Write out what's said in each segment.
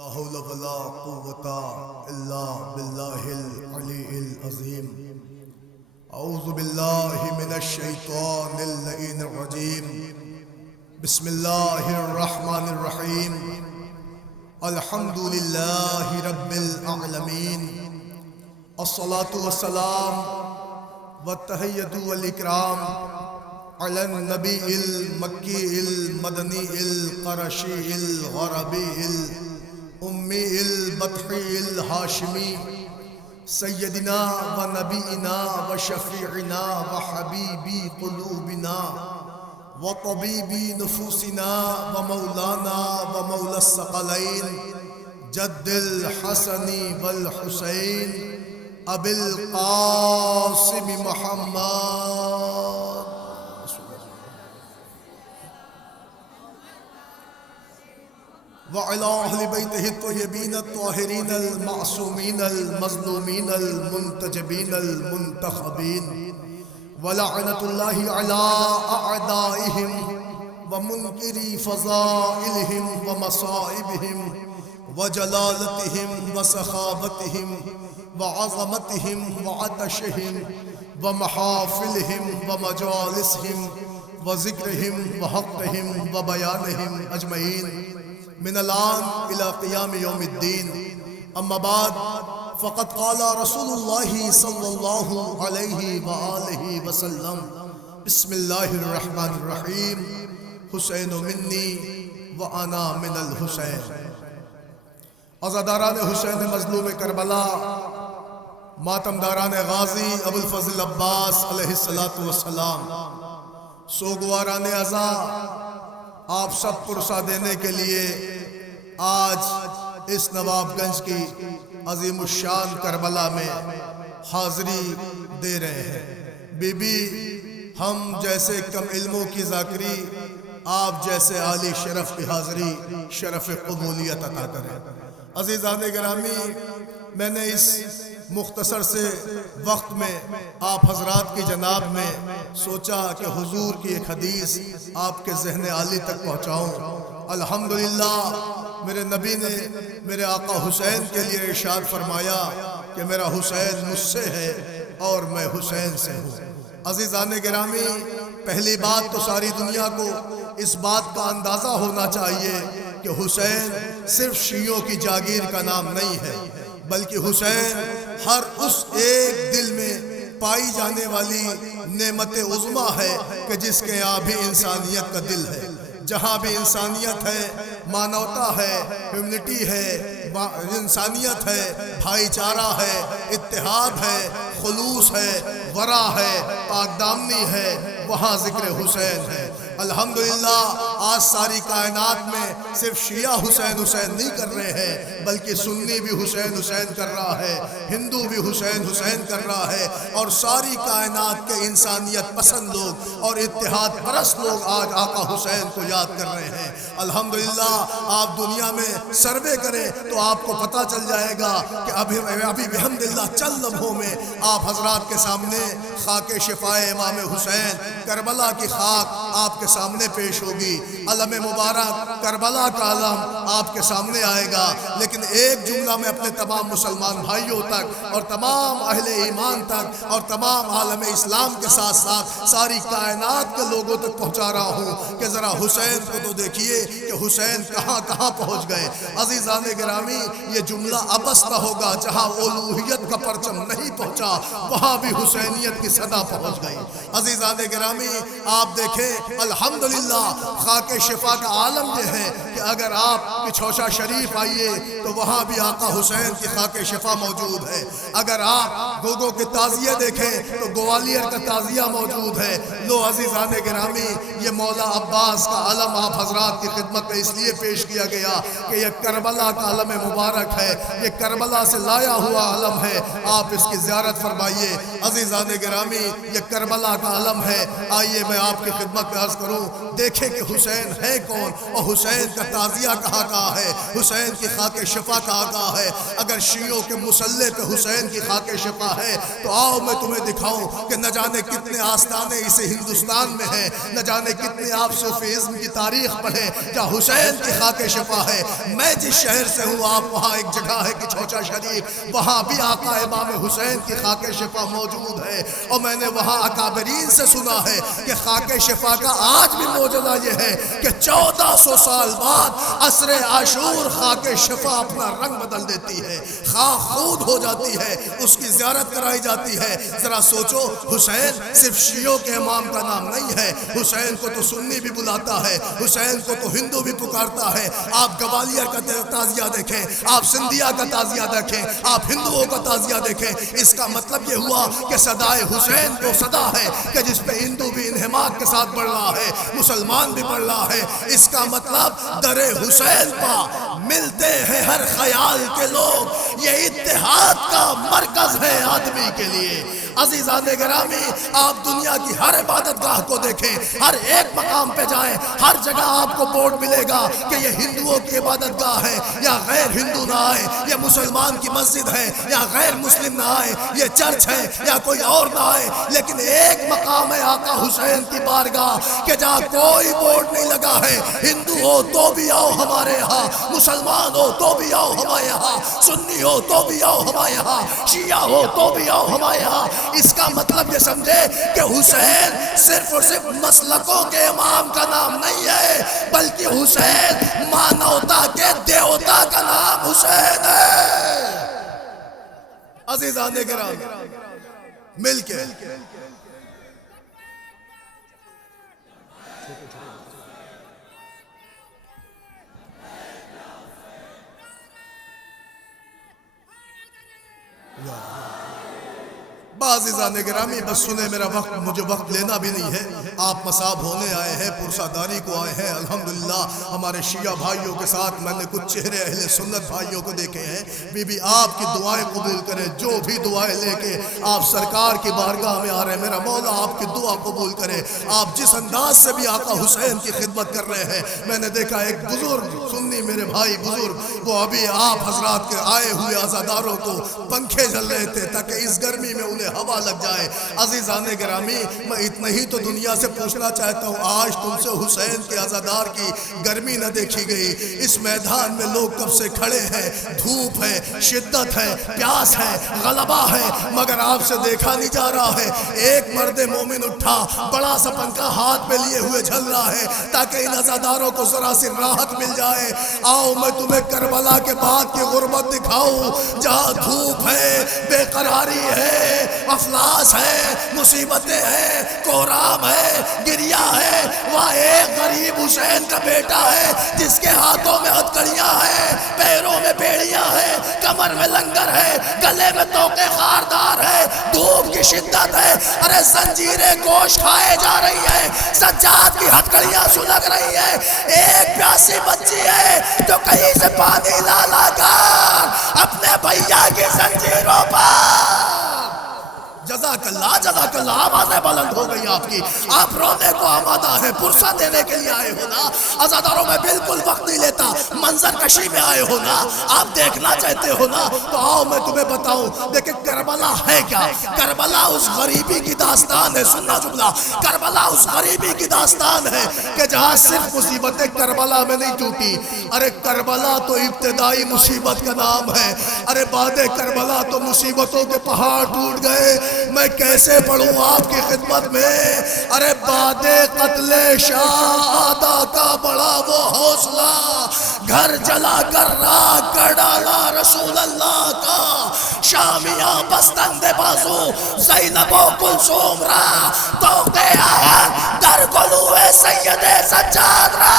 لا حول ولا قوة إلا بالله العلي العظيم. أعوذ بالله من الشيطان اللعين الرجيم. بسم الله الرحمن الرحيم. الحمد لله رب العالمين. الصلاة والسلام والتحية والإكرام على النبي المكي المدني القرشي الغربي الأمي البطحي الهاشمي سيدنا ونبينا وشفيعنا وحبيبي قلوبنا وطبيب نفوسنا ومولانا ومولى الثقلين جد الحسن والحسين أبي القاسم محمد وعلى أهل بيته الطيبين الطاهرين المعصومين المظلومين المنتجبين المنتخبين ولعنة الله على أعدائهم ومنكري فضائلهم ومصائبهم وجلالتهم وسخاوتهم وعظمتهم وعطشهم ومحافلهم ومجالسهم وذكرهم وحقهم وبيانهم أجمعين من الآن إلى قيام يوم الدين. أما بعد فقد قال رسول الله صلى الله عليه وآله وسلم بسم الله الرحمن الرحيم حسین منی وأنا من الحسین. عزاداران حسین مظلوم کربلا، ماتمداران غازی ابوالفضل عباس علیہ السلام، سوگواران عزا، آپ سب پرسہ دینے کے لیے آج اس نواب گنج کی عظیم الشان کربلا میں حاضری دے رہے ہیں. بی بی ہم جیسے کم علموں کی ذاکری، آپ جیسے عالی شرف کی حاضری شرف قبولیت عطا کریں. عزیزان گرامی، میں نے اس مختصر سے وقت میں آپ حضرات کی جناب میں سوچا کہ حضور کی ایک حدیث آپ کے ذہن عالی تک پہنچاؤں. الحمدللہ میرے نبی نے میرے آقا حسین کے لیے ارشاد فرمایا کہ میرا حسین مجھ سے ہے اور میں حسین سے ہوں. عزیزان گرامی، پہلی بات تو ساری دنیا کو اس بات کا اندازہ ہونا چاہیے کہ حسین صرف شیعوں کی جاگیر کا نام نہیں ہے، بلکہ حسین ہر اس ایک دل میں پائی جانے والی نعمت عظمیٰ ہے کہ جس کے یہاں بھی انسانیت کا دل ہے. جہاں بھی انسانیت ہے، مانوتا ہے، ہیومنٹی ہے، انسانیت ہے، بھائی چارہ ہے، اتحاد ہے، خلوص ہے، ورع ہے، پاک دامنی ہے، وہاں ذکر حسین ہے. الحمدللہ آج ساری کائنات میں صرف شیعہ حسین حسین نہیں کر رہے ہیں، بلکہ سنی بھی حسین حسین کر رہا ہے، ہندو بھی حسین حسین کر رہا ہے، اور ساری کائنات کے انسانیت پسند لوگ اور اتحاد پرست لوگ آج آقا حسین کو یاد کر رہے ہیں. الحمدللہ آپ دنیا میں سروے کریں تو آپ کو پتہ چل جائے گا کہ ابھی بحمدللہ چند لمحوں میں آپ حضرات کے سامنے خاک شفائے امام حسین کربلا کی خاک آپ کے سامنے پیش ہوگی. علم مبارک کربلا کا علم آپ کے سامنے آئے گا. لیکن ایک جملہ میں اپنے تمام مسلمان بھائیوں تک اور تمام اہل ایمان تک اور تمام عالم اسلام کے ساتھ ساتھ ساری کائنات کے لوگوں تک پہنچا رہا ہوں کہ ذرا حسین کو تو دیکھیے کہ حسین کہاں کہاں پہنچ گئے. عزیزان گرامی، یہ جملہ ابس نہ ہوگا. جہاں الوہیت کا پرچم نہیں پہنچا وہاں بھی حسینیت کی صدا پہنچ گئی. عزیزان گرامی، آپ دیکھیں الحمدللہ خاک شفا کا عالم یہ ہے کہ اگر آپ پچھوشا شریف آئیے تو وہاں بھی آقا حسین کی خاک شفا موجود ہے. اگر آپ گوگو کے تعزیہ دیکھیں تو گوالیر کا تعزیہ موجود ہے. لو عزیزان گرامی، یہ مولا عباس کا علم آپ حضرات کی خدمت میں اس لیے پیش کیا گیا کہ یہ کربلا کا علم مبارک ہے، یہ کربلا سے لایا ہوا علم ہے. آپ اس کی زیارت فرمائیے. عزیزان گرامی، یہ کربلا کا علم ہے. آئیے میں آپ کی خدمت میں عرض کروں، دیکھیں کہ حسین ہے کون اور حسین کا تعزیہ کہا ہے، حسین کی خاک شفا کہا ہے۔ اگر شیعوں کے مسلح پہ حسین کی خاک شفا ہے تو آؤ میں تمہیں دکھاؤں کہ نہ جانے کتنے آستانے اسے ہندوستان میں ہیں، نہ جانے کتنے آپ صوفیزم کی تاریخ پڑھیں جہاں حسین کی خاک شفا ہے۔ میں جس شہر سے ہوں آپ وہاں ایک جگہ ہے کہ چھوچا شریف، وہاں بھی آقا امام حسین کی خاک شفا موجود ہے، اور میں نے وہاں اکابرین سے سنا ہے کہ خاک شفا کا آج بھی معجزہ یہ ہے کہ 1400 سال بعد عصر عاشور خاک شفا اپنا رنگ بدل دیتی ہے، خاک خود ہو جاتی ہے، اس کی زیارت کرائی جاتی ہے۔ ذرا سوچو، حسین صرف شیعوں کے امام کا نام نہیں ہے، حسین کو تو سنی بھی بلاتا ہے، حسین کو تو ہندو بھی پکارتا ہے۔ آپ گوالیار کا تعزیہ دیکھیں، آپ سندھیا کا تعزیہ دیکھیں، آپ ہندوؤں کا تعزیہ دیکھیں، اس کا مطلب یہ ہوا کہ صدائے حسین وہ صدا ہے کہ جس پہ ہندو بھی انہماک کے ساتھ بڑھ رہا ہے، مسلمان بھی بڑھ رہا ہے۔ اس کا مطلب در حسین پا ملتے ہیں ہر خیال کے لوگ، یہ اتحاد کا مرکز ہے آدمی کے لیے۔ عزیزان گرامی، آپ دنیا کی ہر عبادت گاہ کو دیکھیں، ہر ایک مقام پہ جائیں، ہر جگہ آپ کو بورڈ ملے گا کہ یہ ہندوؤں کی عبادت گاہ ہے، یا غیر ہندو نہ آئے، یہ مسلمان کی مسجد ہے، یا غیر مسلم نہ آئے، یہ چرچ ہے یا کوئی اور نہ آئے، لیکن ایک مقام ہے آقا حسین کی بارگاہ کہ جہاں کوئی بورڈ نہیں لگا ہے، ہندو ہو تو بھی آؤ ہمارے یہاں، مسلمان ہو تو بھی آؤ ہمارے یہاں، سنی ہو تو بھی آؤ ہمارے یہاں، شیعہ ہو تو بھی آؤ ہمارے یہاں۔ اس کا مطلب یہ سمجھے کہ حسین صرف اور صرف مسلکوں کے امام کا نام نہیں ہے، بلکہ حسین مانوتا کے دیوتا کا نام حسین ہے۔ عزیزان گرامی، مل کے عزیزان گرامی، بس سنے میرا وقت، مجھے وقت لینا بھی نہیں ہے، آپ مصاب ہونے آئے ہیں، پرساداری کو آئے ہیں۔ الحمدللہ ہمارے شیعہ بھائیوں کے ساتھ میں نے کچھ چہرے اہل سنت بھائیوں کو دیکھے ہیں۔ بی بی آپ کی دعائیں قبول کرے، جو بھی دعائیں لے کے آپ سرکار کی بارگاہ میں آ رہے ہیں، میرا مولا آپ کی دعا قبول کرے۔ آپ جس انداز سے بھی آقا حسین کی خدمت کر رہے ہیں، میں نے دیکھا ایک بزرگ سنی میرے بھائی بزرگ، وہ ابھی آپ حضرات کے آئے ہوئے عزاداروں کو پنکھے جل رہے تھے تاکہ اس گرمی میں انہیں ہوا لگ جائے۔ عزیزان گرامی، میں اتنا ہی تو دنیا سے پوچھنا چاہتا ہوں، آج تم سے حسین کے عزادار کی گرمی نہ دیکھی گئی۔ اس میدان میں لوگ کب سے کھڑے ہیں، دھوپ ہے، شدت ہے، پیاس ہے، غلبہ ہے، مگر آپ سے دیکھا نہیں جا رہا ہے۔ ایک مرد مومن اٹھا، بڑا سا پنکھا ہاتھ میں لیے ہوئے جھل رہا ہے تاکہ ان عزاداروں کو ذرا سی راحت مل جائے۔ آؤ میں تمہیں کربلا کے بعد کی غربت دکھاؤں، جہاں دھوپ ہے، بے قراری ہے، افلاس ہے، مصیبتیں ہیں، کوہرام ہے، گریا ہے۔ وہاں ایک غریب حسین کا بیٹا ہے جس کے ہاتھوں میں ہتھکڑیاں ہیں، پیروں میں بیڑیاں ہیں، کمر میں لنگر ہے، گلے میں توقے خاردار ہے، دھوپ کی شدت ہے، ارے زنجیریں گوشت کھائے جا رہی ہے، سجاد کی ہتھکڑیاں سلگ رہی ہے۔ ایک پیاسی بچی ہے جو کہیں سے پانی لا لا کر اپنے بھیا کی زنجیروں پر، جزاک اللہ جزاک اللہ، آوازیں بلند ہو گئی آپ کی، آپ رونے کو آمادہ ہیں، پرسہ دینے کے لیے آئے ہو نا۔ عزاداروں میں بالکل وقت نہیں لیتا، منظر کشی میں آئے ہو نا، آپ دیکھنا چاہتے ہو نا، تو آؤ میں تمہیں بتاؤں۔ دیکھیں کربلا ہے کیا؟ کربلا اس غریبی کی داستان ہے، سننا جملہ، کربلا اس غریبی کی داستان ہے کہ جہاں صرف مصیبتیں کربلا میں نہیں ٹوٹی، ارے کربلا تو ابتدائی مصیبت کا نام ہے، ارے بعد کربلا تو مصیبتوں کے پہاڑ ٹوٹ گئے۔ میں کیسے پڑھوں آپ کی خدمت میں؟ ارے بعد قتل شہادہ کا بڑا وہ حوصلہ، گھر جلا کر راکھ کر ڈالا رسول اللہ کا، شامیاں بستند بازو زینب و کلثوم را، توقع آیت در گلوے سید سجاد را۔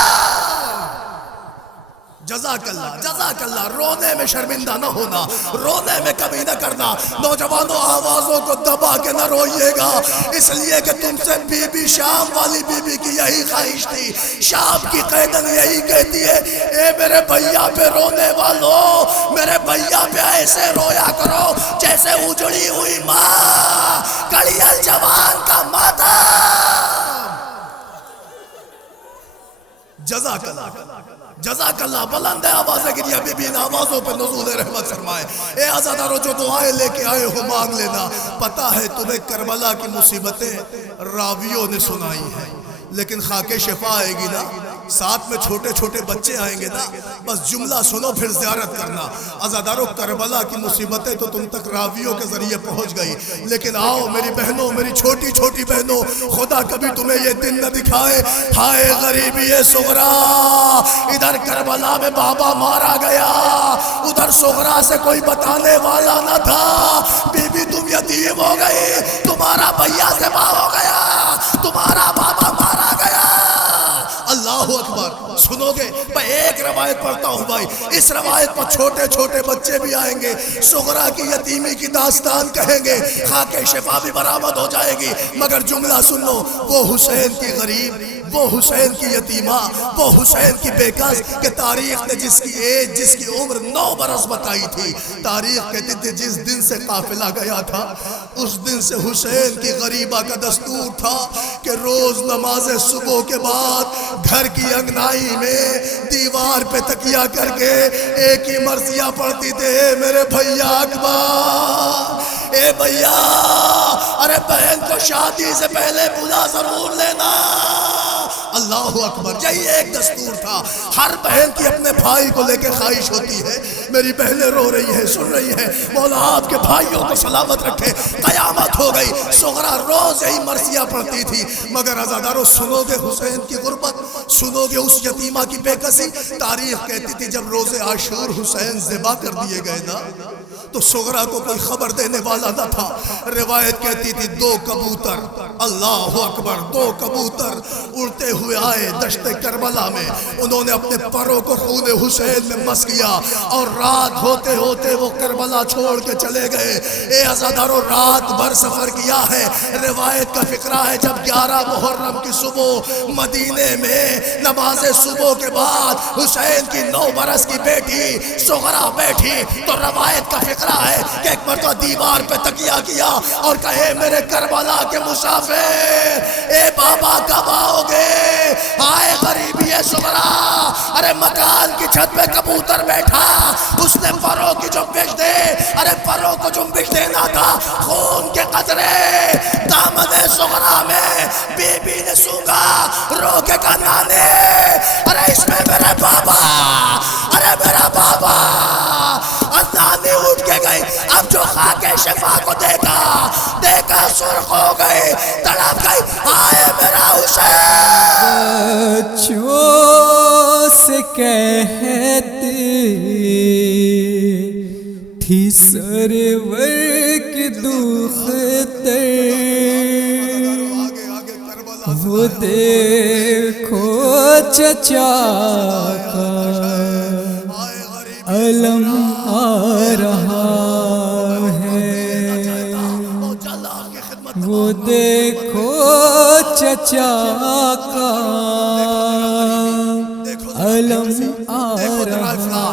جزاک اللہ جزاک اللہ، رونے میں شرمندہ نہ ہونا، رونے میں کمی نہ کرنا۔ نوجوانوں آوازوں کو دبا کے نہ روئیے گا، اس لیے کہ تم سے بی بی شام والی بی بی کی یہی خواہش تھی۔ شام کی قیدن یہی کہتی ہے، اے میرے بھیا پہ رونے والوں، میرے بھیا پہ ایسے رویا کرو جیسے اجڑی ہوئی ماں کڑیل جوان کا مادہ۔ جزاک اللہ جزاک اللہ. بلند آوازیں گریا بی بی ان آوازوں پہ نزول رحمت فرمائے. اے عزادارو جو دعائیں لے کے آئے ہو مانگ لینا. پتہ ہے تمہیں کربلا کی مصیبتیں راویوں نے سنائی ہیں، لیکن خاک شفا آئے گی نا، ساتھ میں چھوٹے چھوٹے بچے آئیں گے نا، بس جملہ سنو پھر زیارت کرنا. عزادارو کربلا کی مصیبتیں تو تم تک راویوں کے ذریعے پہنچ گئی، لیکن آؤ میری بہنوں، میری چھوٹی چھوٹی بہنوں، خدا کبھی تمہیں یہ دن نہ دکھائے ہائے غریبی صغرا. ادھر کربلا میں بابا مارا گیا، ادھر صغرا سے کوئی بتانے والا نہ تھا. بی بی تم یتیم ہو گئی، تمہارا بھیا ذبح ہو گیا، تمہارا بابا مارا گیا. اللہ اکبر. سنو گے میں ایک روایت پڑھتا ہوں بھائی، اس روایت پر چھوٹے چھوٹے بچے بھی آئیں گے، صغرا کی یتیمی کی داستان کہیں گے، خاک شفا بھی برآمد ہو جائے گی. مگر جملہ سن لو، وہ حسین کی غریب، وہ حسین کی یتیمہ، وہ حسین کی بے کس کہ تاریخ نے جس کی ایج، جس کی عمر 9 برس بتائی تھی، تاریخ کہتی تھی جس دن سے قافلہ گیا تھا اس دن سے حسین کی غریبہ کا دستور تھا کہ روز نماز صبح کے بعد گھر کی انگنائی میں دیوار پہ تکیہ کر کے ایک ہی مرثیہ پڑھتی تھے، اے میرے بھیا اکبر، اے بھیا، ارے بہن کو شادی سے پہلے بلا ضرور لینا. اللہ اکبر. یہی ایک دستور تھا. ہر بہن کی اپنے بھائی کو لے کے خواہش ہوتی ہے، میری بہنیں رو رہی ہیں، سن رہی ہیں، مولا آپ کے بھائیوں کو سلامت رکھے. قیامت ہو گئی. صغرا روز یہی مرثیہ پڑھتی تھی. مگر عزادارو سنو گے حسین کی غربت، سنو گے اس یتیمہ کی بے کسی. تاریخ کہتی تھی جب روز عاشور حسین ذبح کر دیے گئے نا تو صغرا کو کوئی خبر دینے والا نہ تھا. روایت کہتی تھی 2 کبوتر، اللہ اکبر، 2 کبوتر اڑتے ہوئے آئے دشت کربلا میں. انہوں نے اپنے پروں کو خون حسین میں مس کیا اور رات ہوتے ہوتے وہ کربلا چھوڑ کے چلے گئے. اے عزادارو رات بھر سفر کیا ہے. روایت کا فقرہ ہے جب 11 محرم کی صبح مدینے میں نماز صبح کے بعد حسین کی 9 برس کی بیٹی صغرا بیٹھی تو روایت کا فقرہ ہے کہ ایک مرتبہ دیوار پہ تکیہ کیا اور کہے میرے کربلا کے مسافر، اے بابا کب آؤ گے؟ آئے غریبی صغرا. ارے مکان کی چھت پہ کبوتر بیٹھا، اس نے پروں کی جنبش دے، ارے پروں کو جنبش دینا تھا، خون کے قطرے دامن صغرا میں بی بی نے سونگا، رو کے کہا نانے، ارے اس میں میرے بابا، ارے میرا بابا. نانی اٹھ کے گئی. اب جو خاک شفا کو دیکھا سرخ ہو گئی، تڑپ گئی، آئے میرا حسین. بچوں سے کہتی تھی سرور کی دختر، وہ دیکھو چچا کا علم آ رہا ہے، وہ دیکھو چچا کا علم آ رہا.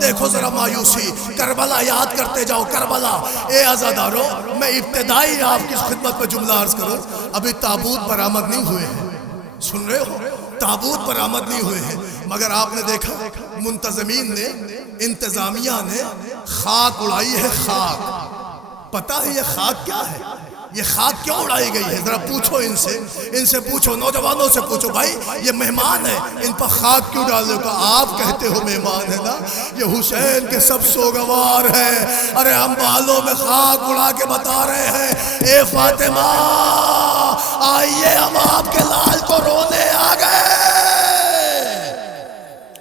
دیکھو ذرا مایوسی، کربلا یاد کرتے جاؤ کربلا. اے عزادارو میں ابتدائی آپ کی خدمت میں جملہ عرض کروں، ابھی تابوت برآمد نہیں ہوئے ہیں، سن رہے ہو؟ تابوت برآمد نہیں ہوئے ہیں. مگر آپ نے دیکھا منتظمین نے، انتظامیہ نے خاک اڑائی ہے. خاک پتہ ہے یہ خاک کیا ہے؟ یہ خاک کیوں اڑائی گئی ہے؟ ذرا پوچھو ان سے پوچھو، نوجوانوں سے پوچھو، بھائی یہ مہمان ہے، ان پر خاک کیوں ڈالنے کا؟ آپ کہتے ہو مہمان ہے نا، یہ حسین کے سب سوگوار ہیں. ارے ہم بالوں میں خاک اڑا کے بتا رہے ہیں، اے فاطمہ آئیے ہم آپ کے لال کو رونے آ گئے.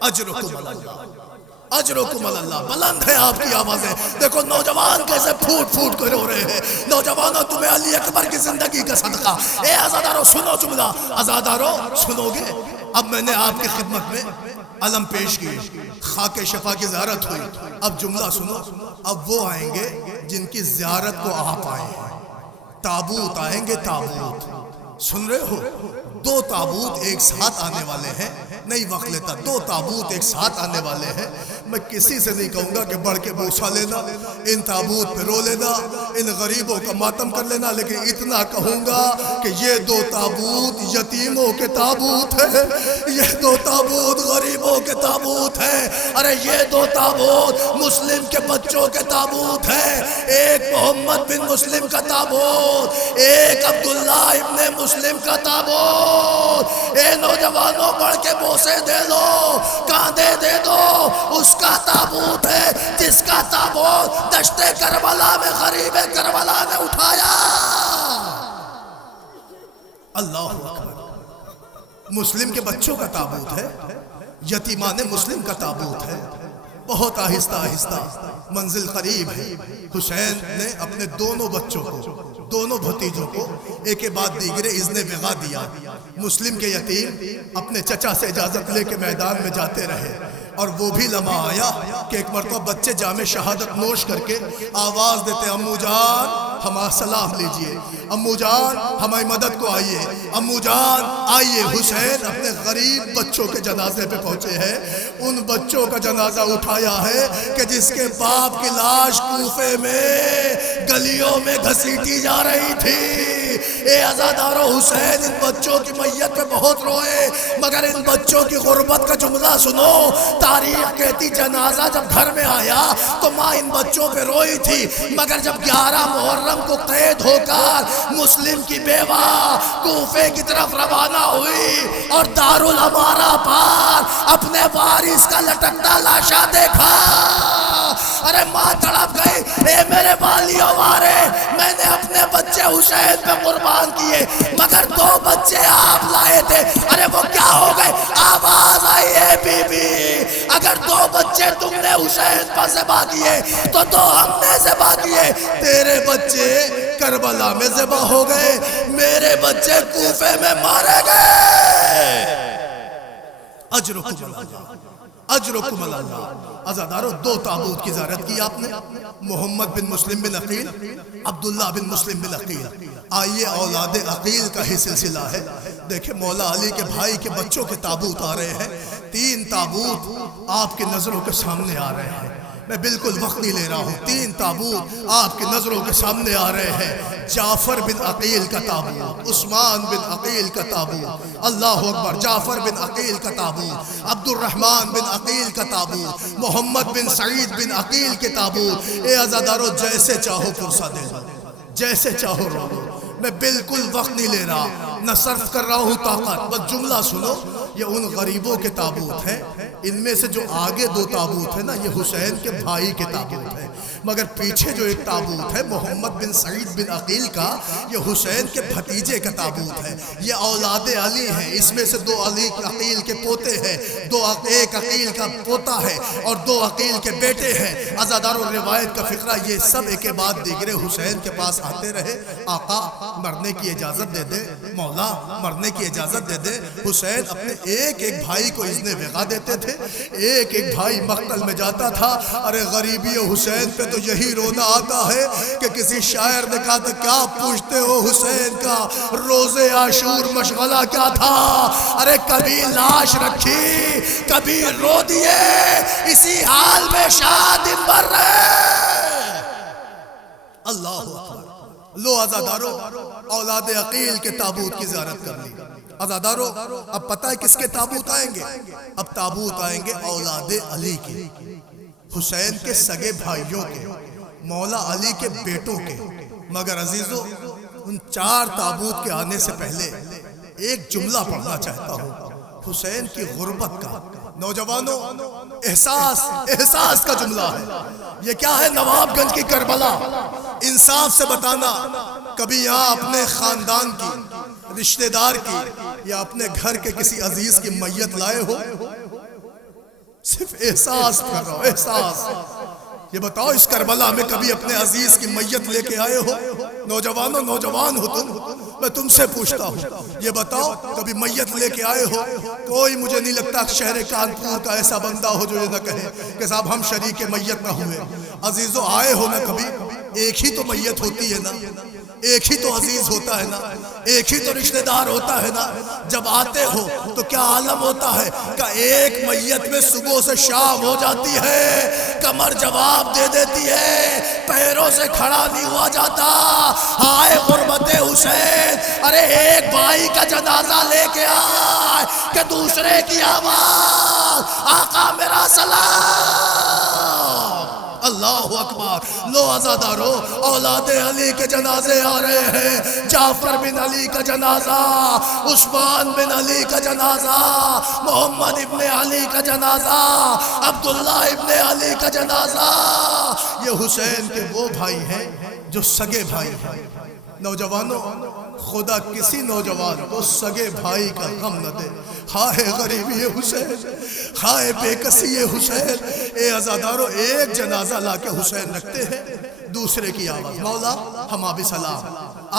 اجرکم اللہ، اجرکم اللہ. بلند ہے آپ کی آوازیں. دیکھو نوجوان کیسے پھوٹ پھوٹ کر رو رہے ہیں. نوجوانوں تمہیں علی اکبر کی زندگی کا صدقہ. اے عزادارو سنو جملہ، عزادارو سنو گے؟ اب میں نے آپ کی خدمت میں علم پیش کی، خاک شفا کی زیارت ہوئی. اب جملہ سنو، اب وہ آئیں گے جن کی زیارت کو آپ آئے ہیں. تابوت آئیں گے، تابوت. سن رہے ہو؟ 2 تابوت ایک ساتھ آنے والے ہیں، نہیں وقت لیتا، 2 تابوت ایک ساتھ آنے والے ہیں۔ میں کسی سے نہیں کہوں گا کہ بڑھ کے بوسہ لینا، ان تابوت پہ رو لینا، ان غریبوں کا ماتم کر لینا، لیکن اتنا کہوں گا کہ یہ 2 تابوت یتیموں کے تابوت ہیں، یہ 2 تابوت غریبوں کے تابوت ہیں۔ ارے یہ 2 تابوت مسلم کے بچوں کے تابوت ہیں، ایک محمد بن مسلم کا تابوت، ایک عبداللہ ابن مسلم کا تابوت۔ اے نوجوانوں بڑھ کے بوسے دے دو، کاندھے دے دو، اس کا تابوت ہے جس کا تابوت دشت کربلا میں غریب کربلا نے اٹھایا۔ اللہ اکبر۔ مسلم کے بچوں کا تابوت ہے، یتیمان مسلم کا تابوت ہے۔ بہت آہستہ آہستہ منزل قریب ہے۔ حسین نے اپنے دونوں بچوں کو، دونوں بھتیجوں کو ایک کے بعد دیگرے اذن وغا دیا۔ مسلم کے یتیم اپنے چچا سے اجازت لے کے میدان میں جاتے رہے، اور وہ بھی لمحہ آیا کہ ایک مرتبہ بچے جام شہادت نوش کر کے آواز دیتے، امو جان ہمارا سلام لیجئے، امو جان ہماری مدد کو آئیے، امو جان آئیے۔ حسین اپنے غریب بچوں کے جنازے پہ پہنچے ہیں۔ ان بچوں کا جنازہ اٹھایا ہے کہ جس کے باپ کی لاش کوفے میں گلیوں میں گھسیٹی جا رہی تھی۔ اے عزادارو، حسین ان بچوں کی میت پہ بہت روئے، مگر ان بچوں کی غربت کا جملہ سنو۔ تاریخ کہتی جنازہ جب گھر میں آیا تو ماں ان بچوں پہ روئی تھی، مگر جب 11 محرم کو قید ہو کر مسلم کی بیوہ کوفے کی طرف روانہ ہوئی اور دارالامارہ پر اپنے وارث کا لٹکتا لاشا دیکھا، ارے ماں تڑپ گئی۔ اے میرے والیوں وارے، میں نے اپنے بچے حسین پہ قربان کیے، مگر 2 بچے آپ لائے تھے، ارے وہ کیا ہو گئے؟ آواز آئی ہے بی بی، اگر 2 بچے تم نے حسین پر ذبح کیے تو 2 ہم نے ذبح کیے۔ تیرے بچے کربلا میں ذبح ہو گئے، میرے بچے کوفے میں مارے گئے۔ اجرکم اللہ، اجرکم اللہ۔ عزادارو، 2 تابوت کی زیارت کی آپ نے، محمد بن مسلم بن عقیل، عبداللہ بن مسلم بن عقیل۔ آئیے اولاد عقیل کا ہی سلسلہ ہے۔ دیکھیں مولا علی کے بھائی کے بچوں کے تابوت آ رہے ہیں، 3 تابوت آپ کی نظروں کے سامنے آ رہے ہیں۔ میں بالکل وقت نہیں لے رہا ہوں، 3 تابوت آپ کی نظروں کے سامنے آ رہے ہیں۔ جعفر بن عقیل کا تابوت، عثمان بن عقیل کا تابوت، اللہ اکبر، جعفر بن عقیل کا تابوت، عبد الرحمن بن عقیل کا تابوت، محمد بن سعید بن عقیل کے تابوت۔ اے عزادارو، جیسے چاہو پرسہ دے دو، جیسے چاہو رو دو، میں بالکل وقت نہیں لے رہا، نہ صرف کر رہا ہوں طاقت، بس جملہ سنو۔ یہ ان غریبوں کے تابوت ہیں، ان میں سے جو آگے 2 تابوت ہیں نا، یہ حسین کے بھائی کے تابوت ہیں، مگر پیچھے جو ایک تابوت ہے محمد بن سعید بن عقیل کا، یہ حسین کے بھتیجے کا تابوت ہے۔ یہ اولاد علی ہیں، اس میں سے 2 علی عقیل کے پوتے ہیں، ایک عقیل کا پوتا ہے اور 2 عقیل کے بیٹے ہیں۔ عزادارو، روایت کا فقرہ یہ سب ایک کے بعد دیگرے حسین کے پاس آتے رہے، آقا مرنے کی اجازت دے دے، مولا مرنے کی اجازت دے دے۔ حسین اپنے ایک ایک بھائی کو اذن وغا دیتے تھے، ایک ایک بھائی مقتل میں جاتا تھا۔ ارے غریبی حسین پہ تو یہی رونا آتا ہے کہ کسی شاعر نے کہا تھا، کیا پوچھتے ہو حسین کا روز عاشور مشغلہ کیا تھا؟ ارے کبھی لاش رکھی، کبھی رو دیے، اسی حال میں شاہ دن بھر رہے۔ اللہ اکبر۔ لو عزادارو، اولاد عقیل کے تابوت کی زیارت کر لی۔ عزادارو، اب پتہ ہے کس کے تابوت آئیں گے؟ اب تابوت آئیں گے اولاد علی کے، حسین کے سگے بھائیوں کے، مولا علی کے بیٹوں کے۔ مگر عزیزو، ان 4 تابوت کے آنے سے پہلے ایک جملہ پڑھنا چاہتا ہوں حسین کی غربت کا۔ نوجوانوں، احساس کا جملہ ہے یہ۔ کیا ہے؟ نواب گنج کی کربلا۔ انصاف سے بتانا، کبھی یہاں اپنے خاندان کی، رشتہ دار کی، یا اپنے گھر کے کسی عزیز کی میت لائے ہو؟ صرف احساس کر رہا ہوں، احساس۔ یہ بتاؤ، اس کربلا میں کبھی اپنے عزیز کی میت لے کے آئے ہو؟ نوجوانوں، نوجوان ہو تم، میں تم سے پوچھتا ہوں، یہ بتاؤ کبھی میت لے کے آئے ہو؟ کوئی مجھے نہیں لگتا شہر کانپور کا ایسا بندہ ہو جو یہ نہ کہے کہ صاحب ہم شریک میت نہ ہوئے۔ عزیزو، آئے ہو نا کبھی؟ ایک ہی تو میت ہوتی ہے نا، ایک ہی تو عزیز ہوتا ہے نا، ایک ہی تو رشتہ دار ہوتا ہے نا، جب آتے ہو تو کیا عالم ہوتا ہے کہ ایک میت میں صبح سے شام ہو جاتی ہے، کمر جواب دے دیتی ہے، پیروں سے کھڑا نہیں ہوا جاتا۔ ہائے غربت حسین، ارے ایک بھائی کا جنازہ لے کے آئے کہ دوسرے کی آواز، آقا میرا سلام، اللہ اکبر۔ لو عزادارو، اولاد علی کے جنازے آ رہے ہیں، جعفر بن علی کا جنازہ، عثمان بن علی کا جنازہ، محمد ابن علی کا جنازہ، عبداللہ ابن علی کا جنازہ۔ یہ حسین کے وہ بھائی ہیں جو سگے بھائی ہیں۔ نوجوانوں، خدا کسی نوجوان کو سگے بھائی کا غم نہ دے۔ ہائے غریبی حسین، ہائے بے کسی حسین۔ اے عزادارو، ایک جنازہ لا کے حسین رکھتے ہیں، دوسرے کی آواز، مولا ہما بھی سلام،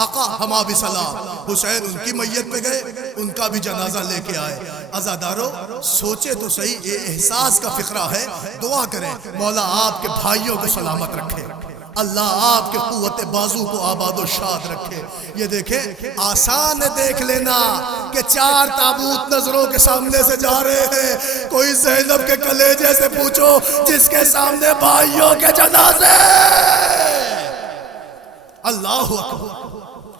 آقا ہما بھی سلام۔ حسین ان کی میت پہ گئے، ان کا بھی جنازہ لے کے آئے۔ عزادارو سوچے تو صحیح، یہ احساس کا فقرہ ہے، دعا کریں مولا آپ کے بھائیوں کو سلامت رکھے، اللہ آپ کے قوت بازو کو آباد و شاد رکھے۔ یہ دیکھیں، آسان ہے دیکھ لینا کہ 4 تابوت نظروں کے سامنے سے جا رہے ہیں، کوئی زینب کے کلیجے سے پوچھو جس کے سامنے بھائیوں کے جنازے۔ اللہ اکبر،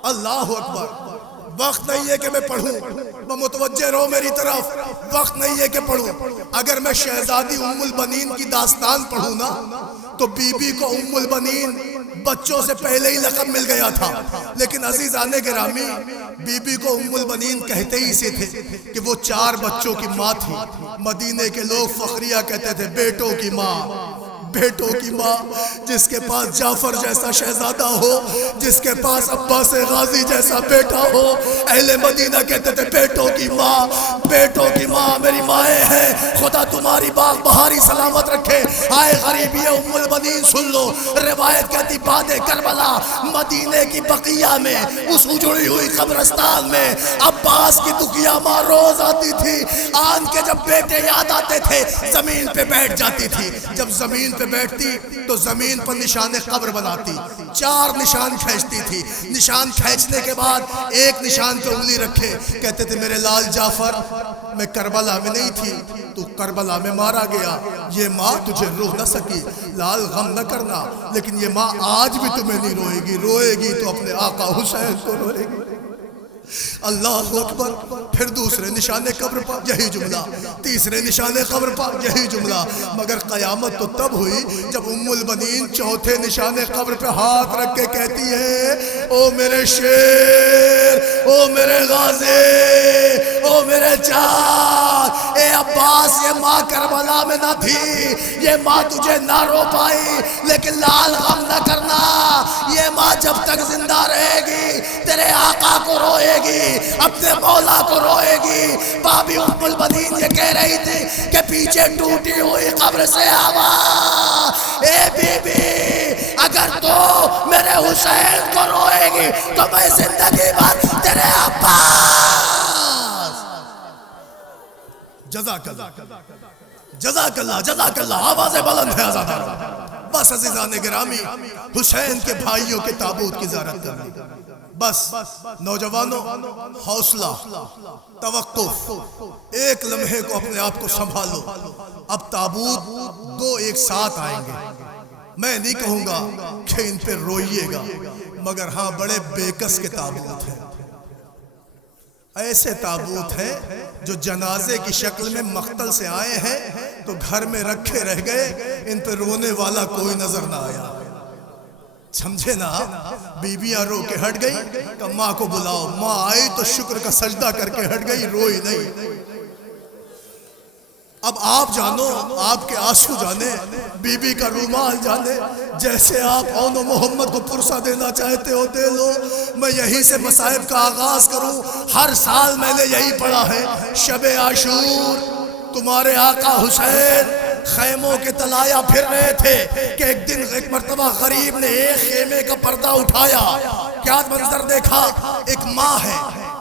اللہ اکبر۔ وقت نہیں ہے کہ میں پڑھوں، متوجہ رہو میری طرف، وقت نہیں ہے کہ پڑھوں۔ اگر میں شہزادی ام البنین کی داستان پڑھوں نا تو بی بی کو ام البنین بچوں سے پہلے ہی لقب مل گیا تھا، لیکن عزیزان گرامی، بی بی کو ام البنین کہتے ہی سے تھے کہ وہ 4 بچوں کی ماں تھی۔ مدینے کے لوگ فخریہ کہتے تھے بیٹوں کی ماں، بیٹوں کی ماں، جس کے پاس جعفر جیسا شہزادہ ہو، جس کے پاس عباس غازی جیسا بیٹا ہو۔ اہل مدینہ کہتے تھے بیٹوں کی ماں، بیٹوں کی ماں میری مائیں ہیں، خدا تمہاری باغ بہاری سلامت رکھے۔ آئے غریبی ام البنین سن لو، روایت کہتی بعد کربلا مدینے کی بقیہ میں، اس اجڑی ہوئی قبرستان میں عباس کی دکھیا ماں روز آتی تھی، آن کے جب بیٹے یاد آتے تھے زمین پہ بیٹھ جاتی تھی۔ جب زمین پہ بیٹھتی تو زمین پر نشان قبر بناتی، 4 نشان کھینچتی تھی۔ نشان کھینچنے کے بعد ایک نشان پہ انگلی رکھے، کہتے تھے میرے لال جعفر، میں کربلا میں نہیں تھی، تو کربلا میں مارا گیا، یہ ماں تجھے رو نہ سکی، لال غم نہ کرنا، لیکن یہ ماں آج بھی تمہیں نہیں روئے گی، روئے گی تو اپنے آقا حسین کو روئے گی۔ اللہ اکبر۔ پھر دوسرے نشان قبر پر یہی جملہ، تیسرے نشان قبر پر یہی جملہ، مگر قیامت تو تب ہوئی جب ام البنین چوتھے نشان قبر پہ ہاتھ رکھ کے کہتی ہے او میرے شیر، او میرے غازی، او میرے جان، اے عباس، یہ ماں کربلا میں نہ تھی، یہ ماں تجھے نہ رو پائی، لیکن لال غم نہ کرنا، یہ ماں جب تک زندہ رہے گی تیرے آقا کو روئے گی، اپنے مولا کو روئے گی۔ بابی ام البنین یہ کہہ رہی تھی کہ پیچھے ٹوٹی ہوئی قبر سے آواز، اے بی بی، اگر تو میرے حسین کو روئے گی تو میں زندگی بھر تیرے عباس۔ جزاک اللہ، جزاک اللہ، جزاک اللہ۔ آوازیں بلند ہے عزادارو۔ بس عزیزان گرامی، حسین کے بھائیوں کے تابوت کی زیارت کرنی، بس نوجوانوں حوصلہ، توقف، ایک لمحے کو اپنے آپ کو سنبھالو۔ اب تابوت 2 ایک ساتھ آئیں گے، میں نہیں کہوں گا کہ ان پہ روئیے گا، مگر ہاں بڑے بےکس کے تابوت ہیں، ایسے تابوت ہیں جو جنازے کی شکل میں مقتل سے آئے ہیں تو گھر میں رکھے رہ گئے، ان پہ رونے والا کوئی نظر نہ آیا۔ سمجھے نا، بیویاں رو کے ہٹ گئی کہ ماں کو بلاؤ، ماں آئی تو شکر کا سجدہ کر کے ہٹ گئی، روئی نہیں۔ اب آپ جانو، آپ کے آنسو جانے، بی بی کا رومال جانے، جیسے آپ اون و محمد کو پرسہ دینا چاہتے ہو دے لو۔ میں یہیں سے مصائب کا آغاز کروں، ہر سال میں نے یہی پڑھا ہے، شب عاشور تمہارے آقا حسین خیموں کے تلایا پھر رہے تھے کہ ایک دن ایک مرتبہ غریب نے ایک خیمے کا پردہ اٹھایا، کیا منظر دیکھا، ایک ماں ہے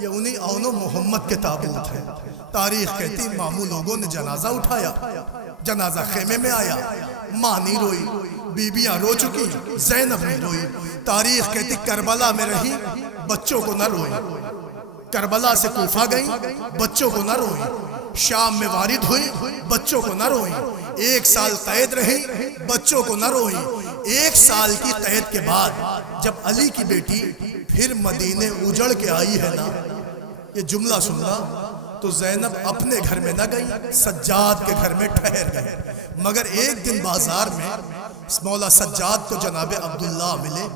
یہ انہی اون و محمد کے تابوت ہے. تاریخ کہتی ماموں لوگوں نے جنازہ اٹھایا, جنازہ خیمے میں آیا, ماں نہیں روئی, بیبیاں رو چکی, زینب نہیں روئی. تاریخ کہتی کربلا میں رہی, بچوں کو نہ روئی. کربلا سے کوفہ گئی, بچوں کو نہ روئی. شام میں وارد ہوئی, بچوں کو نہ روئی. 1 سال قید رہی, بچوں کو نہ روئی. 1 سال کی قید کے بعد جب علی کی بیٹی پھر مدینے اجڑ کے آئی ہے نا, یہ جملہ سننا, تو زینب اپنے گھر میں نہ گئی, سجاد کے گھر میں ٹھہر گئی. مگر ایک دن بازار میں مولا سجاد کو جناب عبداللہ ملے.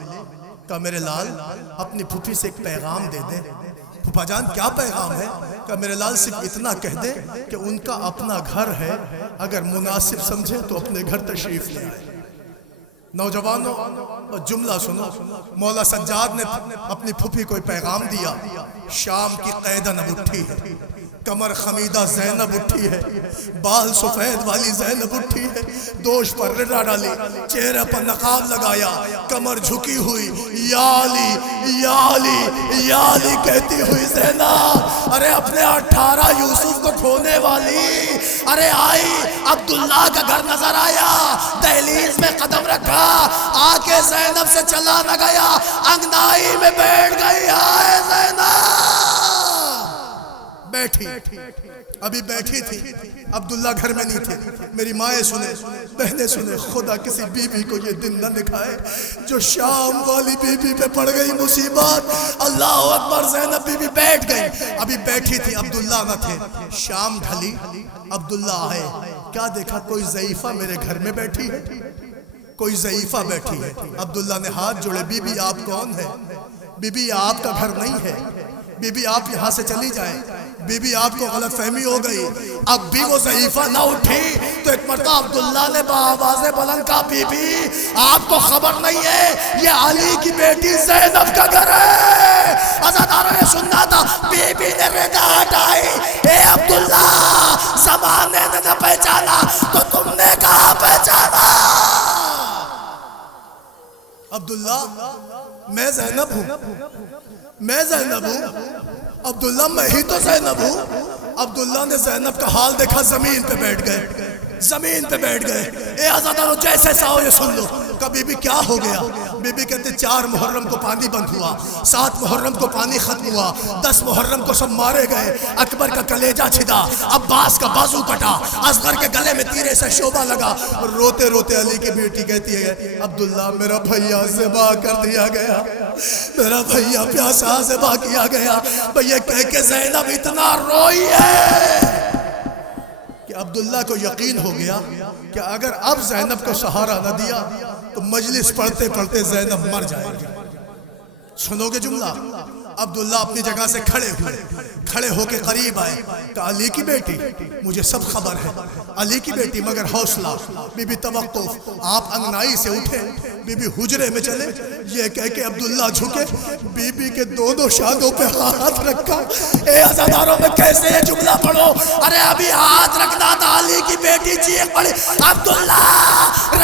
کہا میرے لال اپنی پھوپھی سے ایک پیغام دے دے. پھوپھا جان کیا پیغام ہے؟ کہا میرے لال صرف اتنا کہہ دے کہ ان کا اپنا گھر ہے, اگر مناسب سمجھے تو اپنے گھر تشریف لے آئے. نوجوانوں جملہ سنو, مولا سجاد نے اپنی پھوپھی کو پیغام دیا. شام کی قیدن اب اٹھی ہے, کمر خمیدہ زینب اٹھی ہے, بال سفید والی زینب اٹھی ہے, دوش پر رڈا ڈالی, چہرے پر نقاب لگایا, کمر جھکی ہوئی, یا علی یا علی یا علی کہتی ہوئی زینب. ارے اپنے 18 یوسف کو کھونے والی, ارے آئی, عبداللہ کا گھر نظر آیا, دہلیز میں قدم رکھا, آ کے زینب سے چلا نہ گیا, انگنائی میں بیٹھ گئی. آئے زینب بیٹھی, ابھی بیٹھی تھی, عبداللہ گھر میں نہیں تھے. میری مائیں سنے, بہنیں سنے, خدا کسی بی بی کو یہ دن نہ دکھائے جو شام والی بی بی پہ پڑ گئی مصیبت. اللہ اکبر. زینب بی بی بیٹھ گئی, ابھی بیٹھی تھی, عبداللہ نہ تھے. شام ڈھلی, عبداللہ آئے, کیا دیکھا کوئی ضعیفہ میرے گھر میں بیٹھی ہے, کوئی ضعیفہ بیٹھی ہے. عبداللہ نے ہاتھ جوڑے, بی بی آپ کون ہے؟ بی بی آپ کا گھر نہیں ہے, بی بی آپ یہاں سے چلی جائیں. بی بی آپ کو غلط فہمی ہو گئی. اب بھی وہ ضعیفہ نہ اٹھی تو ایک مرتبہ عبداللہ نے بآواز بلند کہا, بی بی آپ کو خبر نہیں ہے یہ علی کی بیٹی زینب کا گھر ہے. عزاداروں نے سننا تھا. بی بی نے ردا ہٹائی, اے عبداللہ زمانے نے نہ پہچانا تو تم نے کہاں پہچانا؟ عبداللہ میں زینب ہوں, میں زینب ہوں. عبداللہ میں ہی تو زینب ہوں. عبداللہ نے زینب کا حال دیکھا, زمین پہ بیٹھ گئے, زمین پہ بیٹھ گئے. اے عزادارو جیسے ساؤ یہ سن لو. کہ بی بی کیا ہو گیا؟ بی بی کہتے 4 محرم کو پانی بند ہوا, 7 محرم کو پانی ختم ہوا, 10 محرم کو سب مارے گئے. اکبر کا کلیجہ چھدا, عباس کا بازو کٹا, اصغر کے گلے میں تیرے سے شعبہ لگا. روتے روتے علی کی بیٹی کہتی ہے, عبداللہ میرا بھیا ذبح کر دیا گیا, میرا بھیا پیاسا ذبح کیا گیا. بھیا کہہ کے زینب اتنا روئی ہے کہ عبداللہ کو یقین ہو گیا کہ اگر اب زینب کو سہارا نہ دیا تو مجلس پڑھتے پڑھتے زینب مر جائے گی. سنو گے جملہ؟ عبداللہ اپنی جگہ سے کھڑے ہوئے, کھڑے ہو کے قریب آئے. کہ علی کی بیٹی, مجھے سب خبر ہے, علی کی بیٹی, مگر حوصلہ. بی بی توقف. آپ انگنائی سے اٹھے, بی بی حجرے میں چلے. یہ کہہ کے عبداللہ جھکے, بی بی کے دونوں شانوں پہ ہاتھ رکھا. اے عزاداروں میں کیسے یہ جملہ پڑھو, ارے ابھی ہاتھ رکھنا تھا. علی کی بیٹی چیخ پڑی, عبداللہ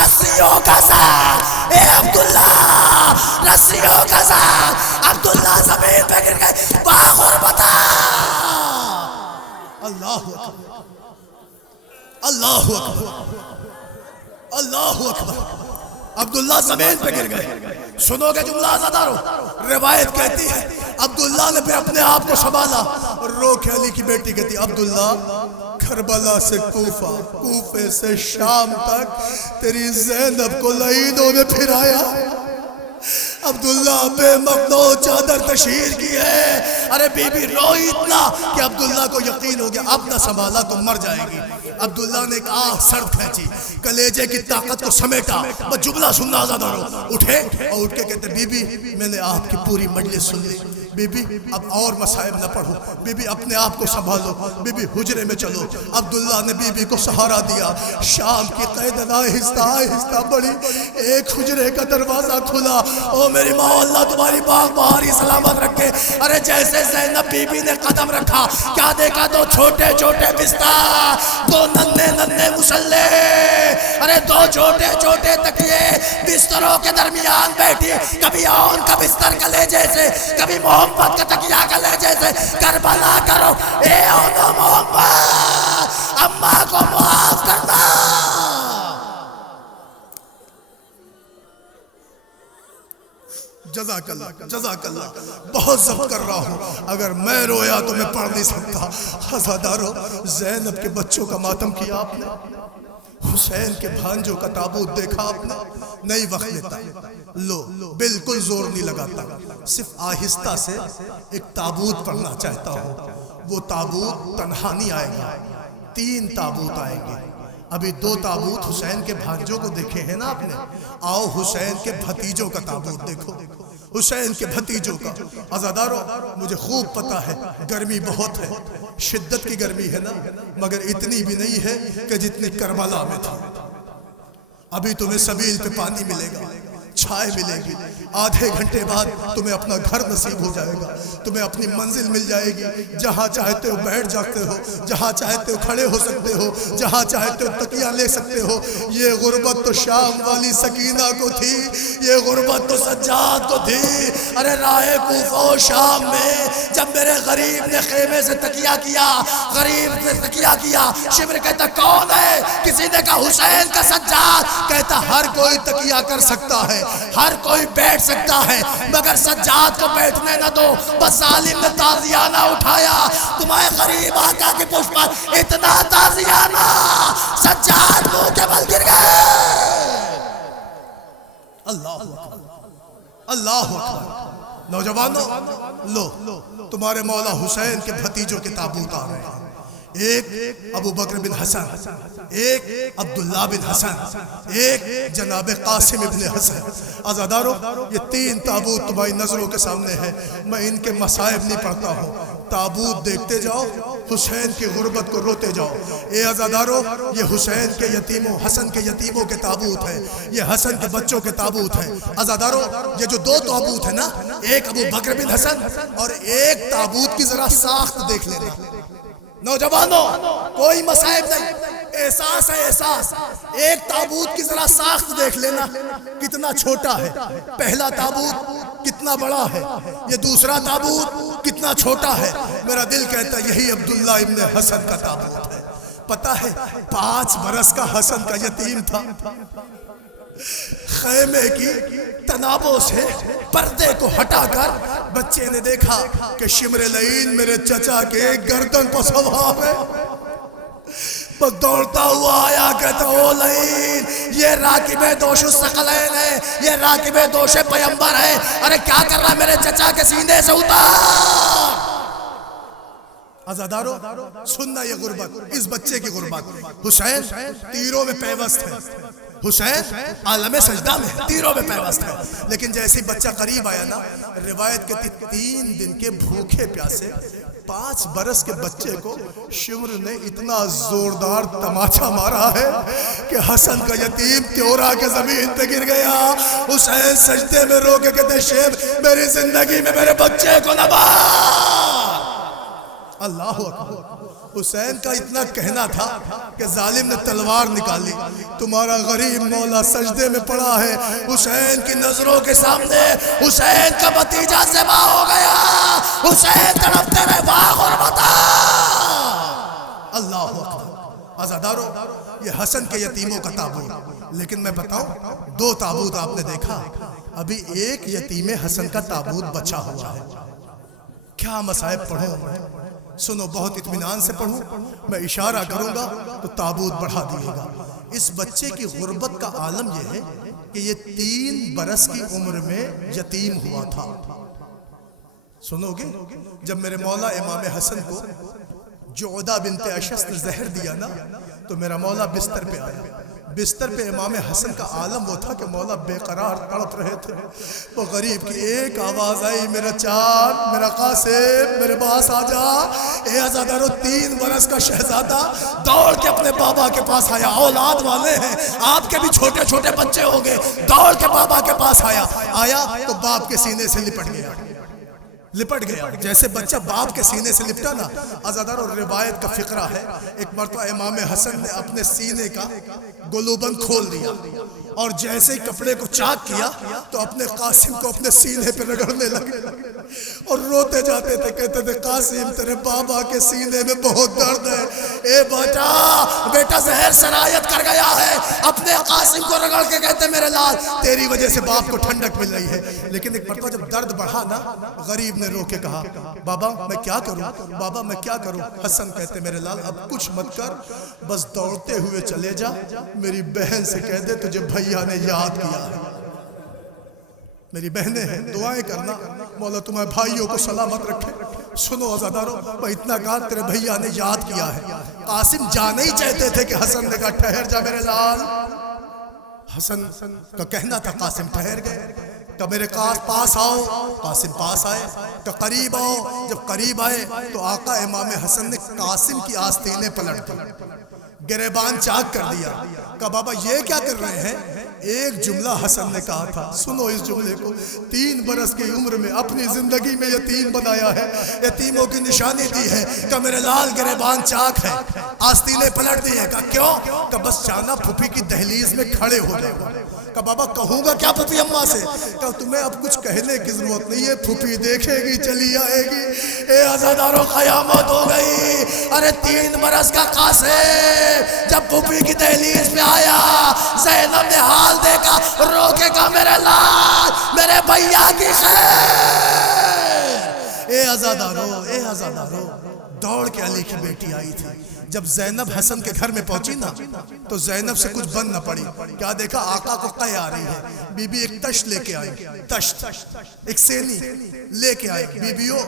رسیوں کا ساتھ, اے عبداللہ رسیوں کا ساتھ. عبداللہ زمین پہ گر گئے, باغربتا. اللہ اکبر, اللہ اکبر, اللہ اکبر. عبداللہ زمین پہ گر گئے. سنو گے جملہ عزادارو؟ روایت کہتی ہے عبداللہ نے پھر اپنے آپ کو سنبھالا, رو کے علی کی بیٹی کہتی, عبداللہ کربلا سے کوفہ, کوفے سے شام تک تیری زینب کو لعینوں نے پھرایا. عبداللہ بے مقنوع چادر تشہیر کی ہے. ارے بی بی روئی اتنا کہ عبداللہ کو یقین ہو گیا اب نہ سنبھالا تو مر جائے گی. عبداللہ نے ایک آہ سرد کھینچی, کلیجے کی طاقت کو سمیٹا. بس جملہ سننا آزادارو. اٹھے اور اٹھ کے کہتے, بی بی میں نے آپ کی پوری مجلس سن لی, بی بی اب اور مصائب نہ پڑھو, بی بی اپنے آپ کو سنبھالو, بی بی حجرے میں چلو. عبداللہ نے بی بی کو سہارا دیا. شام کی قید آہستہ آہستہ بڑھی, ایک حجرے کا دروازہ کھلا. او میری ماں, اللہ تمہاری باغ بہاری سلامت رکھے. ارے جیسے زینب بی بی نے قدم رکھا, کیا دیکھا؟ 2 چھوٹے چھوٹے بستر, 2 ننھے ننھے مسلے, ارے 2 چھوٹے چھوٹے تکیے, بستروں کے درمیان بیٹھی، کبھی اون کا بستر کلیجے سے، کبھی محمد کا تکیہ کلیجے سے، کربلا کرو اے اون و محمد، اماں کو معاف کرنا۔ جزاک اللہ، جزاک اللہ، بہت ضبط کر رہا ہوں، اگر میں رویا تو میں پڑھ نہیں سکتا۔ عزادارو، زینب کے بچوں کا ماتم کیا آپ نے، حسین کے بھانجوں کا تابوت دیکھا آپ نے، نہیں وقت لیتا، لو بالکل زور نہیں لگاتا، صرف آہستہ سے ایک تابوت پڑھنا چاہتا ہوں۔ وہ تابوت تنہا نہیں آئے گا، 3 تابوت آئیں گے۔ ابھی 2 تابوت حسین کے بھانجوں کو دیکھے ہیں نا آپ نے، آؤ حسین کے بھتیجوں کا تابوت دیکھو، حسین کے بھتیجوں کا۔ عزادارو، مجھے خوب پتا ہے گرمی بہت ہے، شدت کی گرمی ہے نا، مگر اتنی بھی نہیں ہے کہ جتنی کربلا میں تھی۔ ابھی تمہیں سبیل پہ پانی ملے گا، چھائے ملے گی، آدھے گھنٹے بعد تمہیں اپنا گھر نصیب ہو جائے گا، تمہیں اپنی منزل مل جائے گی، جہاں چاہتے ہو بیٹھ جاتے ہو، جہاں چاہتے ہو کھڑے ہو سکتے ہو، جہاں چاہتے ہو تکیہ لے سکتے ہو۔ یہ غربت تو شام والی سکینہ کو تھی، یہ غربت تو سجاد کو تھی۔ ارے راہ کوفہ و شام میں جب میرے غریب نے خیمے سے تکیہ کیا، غریب نے تکیہ کیا، شمر کہتا کون ہے؟ کسی نے کہا حسین کا سجاد، کہتا ہر کوئی تکیہ کر سکتا ہے، ہر کوئی بیٹھ سکتا ہے، مگر سجاد کو بیٹھنے نہ دو۔ بس ظالم نے تازیانہ اٹھایا، تمہارے غریب آقا کی پشت پر اتنا تازیانہ، سجاد منہ کے بل گر گئے۔ اللہ اکبر، اللہ اکبر۔ نوجوانوں، لو تمہارے مولا حسین کے بھتیجوں کے تابوت آ رہے ہیں، ایک ابو بکر بن حسن، ایک عبداللہ بن حسن، ایک جناب قاسم ابن حسن۔ عزادارو، یہ 3 تابوت تمہاری نظروں کے سامنے ہیں، میں ان کے مصائب نہیں پڑھتا ہوں، تابوت دیکھتے جاؤ، حسین کی غربت کو روتے جاؤ۔ اے عزادارو، یہ حسین کے یتیموں، حسن کے یتیموں کے تابوت ہیں، یہ حسن کے بچوں کے تابوت ہیں۔ عزادارو، یہ جو 2 تابوت ہیں نا، ایک ابو بکر بن حسن اور ایک تابوت کی ذرا ساخت دیکھ لینا۔ نوجوانوں، کوئی مصائب نہیں، احساس ہے احساس۔ ایک تابوت کی ذرا ساخت دیکھ لینا، کتنا چھوٹا ہے، پہلا تابوت کتنا بڑا ہے، یہ دوسرا تابوت کتنا چھوٹا ہے۔ میرا دل کہتا ہے یہی عبداللہ ابن حسن کا تابوت ہے۔ پتہ ہے 5 برس کا حسن کا یتیم تھا، خیمے کی تنابوں سے پردے کو ہٹا کر بچے نے دیکھا کہ شمر لعین میرے چچا کے گردن پر سوار ہے۔ بس دوڑتا ہوا آیا، کہتا او لعین، یہ راکب دوش الثقلین ہے، یہ راکب دوش پیمبر ہے، ارے کیا کر رہا ہے میرے چچا کے سینے سے اتار۔ عزادارو، سننا یہ غربت، اس بچے کی غربت۔ حسین تیروں میں پیوست ہے، حسین عالم سجدہ میں تیروں میں پیوست ہے، لیکن جیسے بچہ قریب آیا نا، روایت کہتی 3 دن کے بھوکے پیاسے 5 برس کے بچے کو شمر نے اتنا زوردار تماچا مارا ہے کہ حسن کا یتیم تیورا کے زمین پہ گر گیا۔ حسین سجدے میں رو کے کہتے شیب میری زندگی میں میرے بچے کو نہ مار۔ اللہ اکبر۔ حسین کا اتنا کہنا تھا کہ ظالم نے تلوار نکالی، تمہارا غریب مولا سجدے میں پڑا ہے، حسین کی نظروں کے سامنے حسین کا بھتیجا ذبح ہو گیا، حسین تڑپتے رہے، واہ غربتا۔ اللہ اکبر۔ عزادارو، یہ حسن کے یتیموں کا تابوت، لیکن میں بتاؤں 2 تابوت آپ نے دیکھا، ابھی ایک یتیم حسن کا تابوت بچا ہوا ہے۔ کیا مصائب پڑھو، سنو بہت اطمینان سے پڑھوں، میں اشارہ کروں گا تو تابوت بڑھا دیے گا۔ اس بچے کی غربت کا عالم یہ ہے کہ یہ 3 برس کی عمر میں یتیم ہوا تھا۔ سنو گے، جب میرے مولا امام حسن کو جعدہ بنت اشس نے زہر دیا نا، تو میرا مولا بستر پہ آیا، بستر پہ امام حسن کا عالم وہ تھا کہ مولا بے قرار تڑپ رہے تھے۔ وہ غریب کی ایک آواز آئی، میرا چاند، میرا قاسم، میرے پاس آ جا۔ اے عزادارو، 3 برس کا شہزادہ دوڑ کے اپنے بابا کے پاس آیا، اولاد والے ہیں، آپ کے بھی چھوٹے چھوٹے بچے ہوں گے، دوڑ کے بابا کے پاس آیا تو باپ کے سینے سے لپٹ گیا، جیسے بچہ باپ کے سینے سے لپٹا نا۔ عزادارو، روایت کا فقرہ ہے، ایک مرتبہ امام حسن نے اپنے سینے کا گلوبند کھول دیا، اور جیسے ہی کپڑے کو چاک کیا تو اپنے قاسم کو اپنے سینے پہ رگڑنے لگے اور روتے جاتے تھے، کہتے تھے قاسم تیرے بابا کے سینے میں بہت درد ہے، اے بیٹا زہر سرایت کر گیا ہے۔ اپنے قاسم کو رگڑ کے کہتے میرے لال تیری وجہ سے باپ کو ٹھنڈک مل رہی ہے۔ لیکن ایک مرتبہ جب درد بڑھا نا، غریب نے رو کے کہا بابا میں کیا کروں، بابا میں کیا کروں؟ حسن کہتے میرے لال اب کچھ مت کر، بس دوڑتے ہوئے چلے جا، میری بہن سے کہہ دے تجھے بھیا نے یاد کیا ہے۔ میری بہنیں ہیں، دعائیں کرنا مولا تمہارے بھائیوں کو سلامت رکھے۔ سنو عزادارو، میں اتنا کہا تیرے بھیا نے یاد کیا ہے۔ قاسم جانے ہی چاہتے تھے کہ حسن نے کہا ٹھہر جا میرے لال۔ حسن کا کہنا تھا قاسم ٹھہر گئے، کہ میرے پاس آؤ، قاسم پاس آئے، کہ قریب آؤ، جب قریب آئے تو آقا امام حسن نے قاسم کی آستینیں پلٹ دی، گریبان چاک کر دیا، کہ بابا یہ کیا کر رہے ہیں؟ ایک جملہ حسن نے کہا تھا، سنو اس جملے کو، 3 برس کی عمر میں اپنی زندگی میں یتیم بنایا ہے، یتیموں کی نشانی دی ہے، کہ میرے لال گریبان چاک ہے، آستینیں پلٹ دی ہے، کہ کیوں؟ کہ بس چانا پھوپھی کی دہلیز میں کھڑے ہو جائے، کہ بابا کہوں گا کیا پھوپھی اماں سے؟ کہ تمہیں اب کچھ کہنے کی ضرورت نہیں ہے، پھوپھی دیکھے گی چلی آئے گی۔ اے عزادارو قیامت ہو گئی۔ ارے 3 برس کا قاسم جب پھوپھی کی دہلیز پہ آیا، زینب نے حال دیکھا، رو کے کہا میرے لال میرے بھیا کی خیر۔ اے عزادارو دوڑ کے علی کی بیٹی آئی تھی۔ جب زینب حسن کے گھر میں پہنچی نا تو زینب سے کچھ بن نہ پڑی، کیا دیکھا آقا کو قے آ رہی ہے، بی بی ایک تشت لے کے آئی، تشت ایک سینی لے کے آئی۔ بیبیوں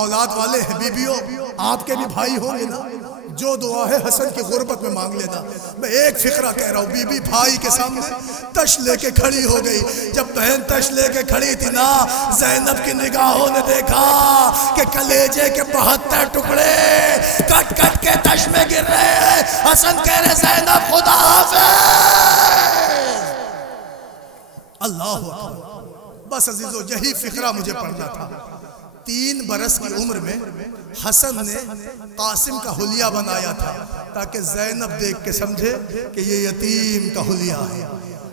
اولاد والے ہیں، بیبیوں آپ کے بھی بھائی ہوں گے نا، جو دعا ہے حسن کی غربت میں مانگ لینا۔ میں ایک فقرہ کہہ رہا ہوں، بی بی بھائی کے سامنے تش لے کے کھڑی ہو گئی۔ جب بہن تش لے کے کھڑی تھی نا، زینب کی نگاہوں نے دیکھا کہ کلیجے کے 72 ٹکڑے کٹ کٹ کے تش میں گر رہے ہیں۔ حسن کہہ رہے زینب خدا حافظ۔ اللہ اکبر۔ بس عزیزو یہی فقرہ مجھے پڑھنا تھا۔ 3 برس کی عمر میں حسن نے قاسم کا حلیہ بنایا تھا تاکہ زینب دیکھ کے سمجھے کہ یہ یتیم کا حلیہ ہے،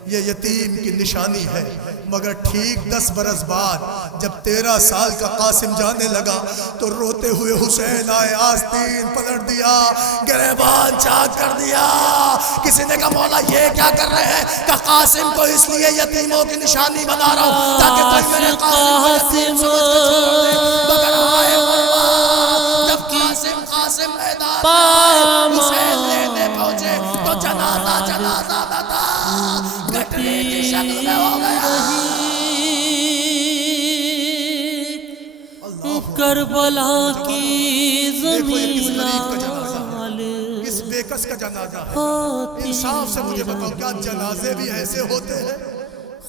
یہ یتیم کی نشانی ہے۔ مگر ٹھیک 10 برس بعد جب 13 سال کا قاسم جانے لگا تو روتے ہوئے حسین آئے، آستین پلٹ دیا، گریبان چاک کر دیا۔ کسی نے کہا مولا یہ کیا کر رہے ہیں؟ کہ قاسم کو اس لیے یتیموں کی نشانی بنا رہا ہوں تاکہ کوئی میرے قاسم کو یتیم سمجھ کے چھوڑ دے۔ مگر آئے غربت، جب قاسم میدان میں آئے، حسین لینے پہنچے تو جنازہ نہ تھا، گٹری کی شکل میں ہو گیا۔ کربلا کی زمین کس بےکس کا جنازہ ہے؟ انصاف سے مجھے بتاؤ، کیا جنازے بھی ایسے ہوتے ہیں؟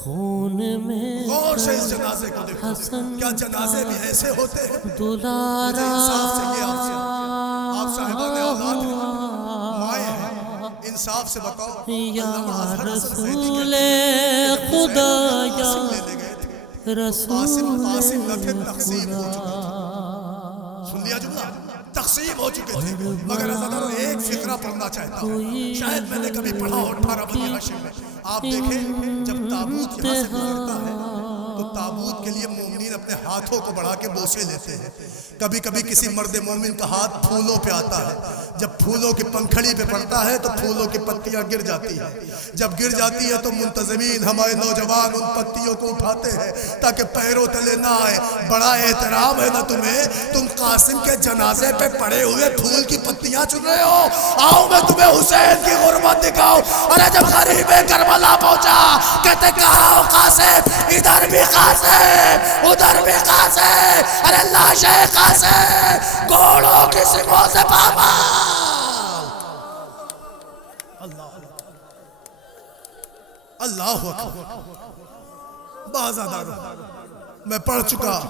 خون میں غور سے اس جنازے کو دیکھو، کیا جنازے بھی ایسے ہوتے ہیں؟ دلارا انصاف سے یہ آپ صاحبان اولاد ہیں، مائیں ہیں، انصاف سے بتاؤ، یا رسول خدا یا رسول قاسم نہ تھے، تقسیم ہو چکے تھے۔ سن لیا جملہ؟ تقسیم ہو چکے تھے۔ مگر عزادارو ایک فقرہ پڑھنا چاہتا ہوں، شاید میں نے کبھی پڑھا ہو 18 بنی ہاشم میں۔ آپ دیکھیں جب تابوت یہاں سے گزرتا ہے تو تابوت کے لیے مومنین اپنے ہاتھوں کو بڑھا کے بوسے لیتے ہیں۔ کبھی کبھی کسی مرد مومن کا ہاتھ پھولوں پہ آتا ہے، جب پھولوں کی پنکھڑی پہ پڑتا ہے تو پھولوں کی پتیاں گر جاتی ہیں۔ جب گر جاتی ہے تو منتظمین ہمارے نوجوان ان پتیوں کو اٹھاتے ہیں تاکہ پیروں تلے نہ آئے۔ بڑا احترام ہے نا تمہیں، تم قاسم کے جنازے پہ پڑے ہوئے پھول کی پتیاں چن رہے ہو۔ آؤ میں تمہیں حسین کی غربت دکھاؤں۔ ارے جب غریب کربلا پہنچا کہتے کہاں ہو قاسم؟ ادھر بھی قاسم ادھر بھی قاسم، ارے لاشیں قاسم گھوڑوں کی سنگوں سے پامال۔ اللہ اکبر۔ بازادارو میں پڑھ چکا،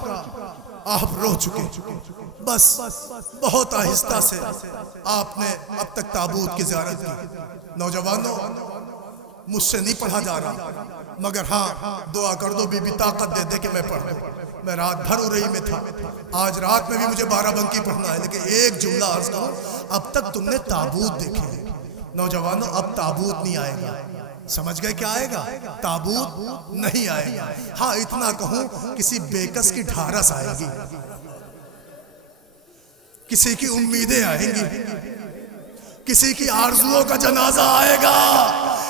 آپ رو چکے، بس بہت آہستہ سے آپ نے اب تک تابوت کی زیارت کی۔ نوجوانوں مجھ سے نہیں پڑھا جا رہا، مگر ہاں دعا کر دو بی بی طاقت دے دے کہ میں پڑھ دوں۔ میں رات بھر ارئی میں تھا، آج رات میں بھی مجھے 12 بنکی پڑھنا ہے، لیکن ایک جملہ عرض کروں، اب تک تم نے تابوت دیکھے ہیں نوجوانوں، اب تابوت نہیں آئے گا۔ سمجھ گئے کیا آئے گا؟ تابوت نہیں آئے گا. ہاں اتنا کہوں کسی بیکس کی ڈھارس آئے گی، کسی کی امیدیں آئیں گی، کسی کی آرزوؤں کا جنازہ آئے گا.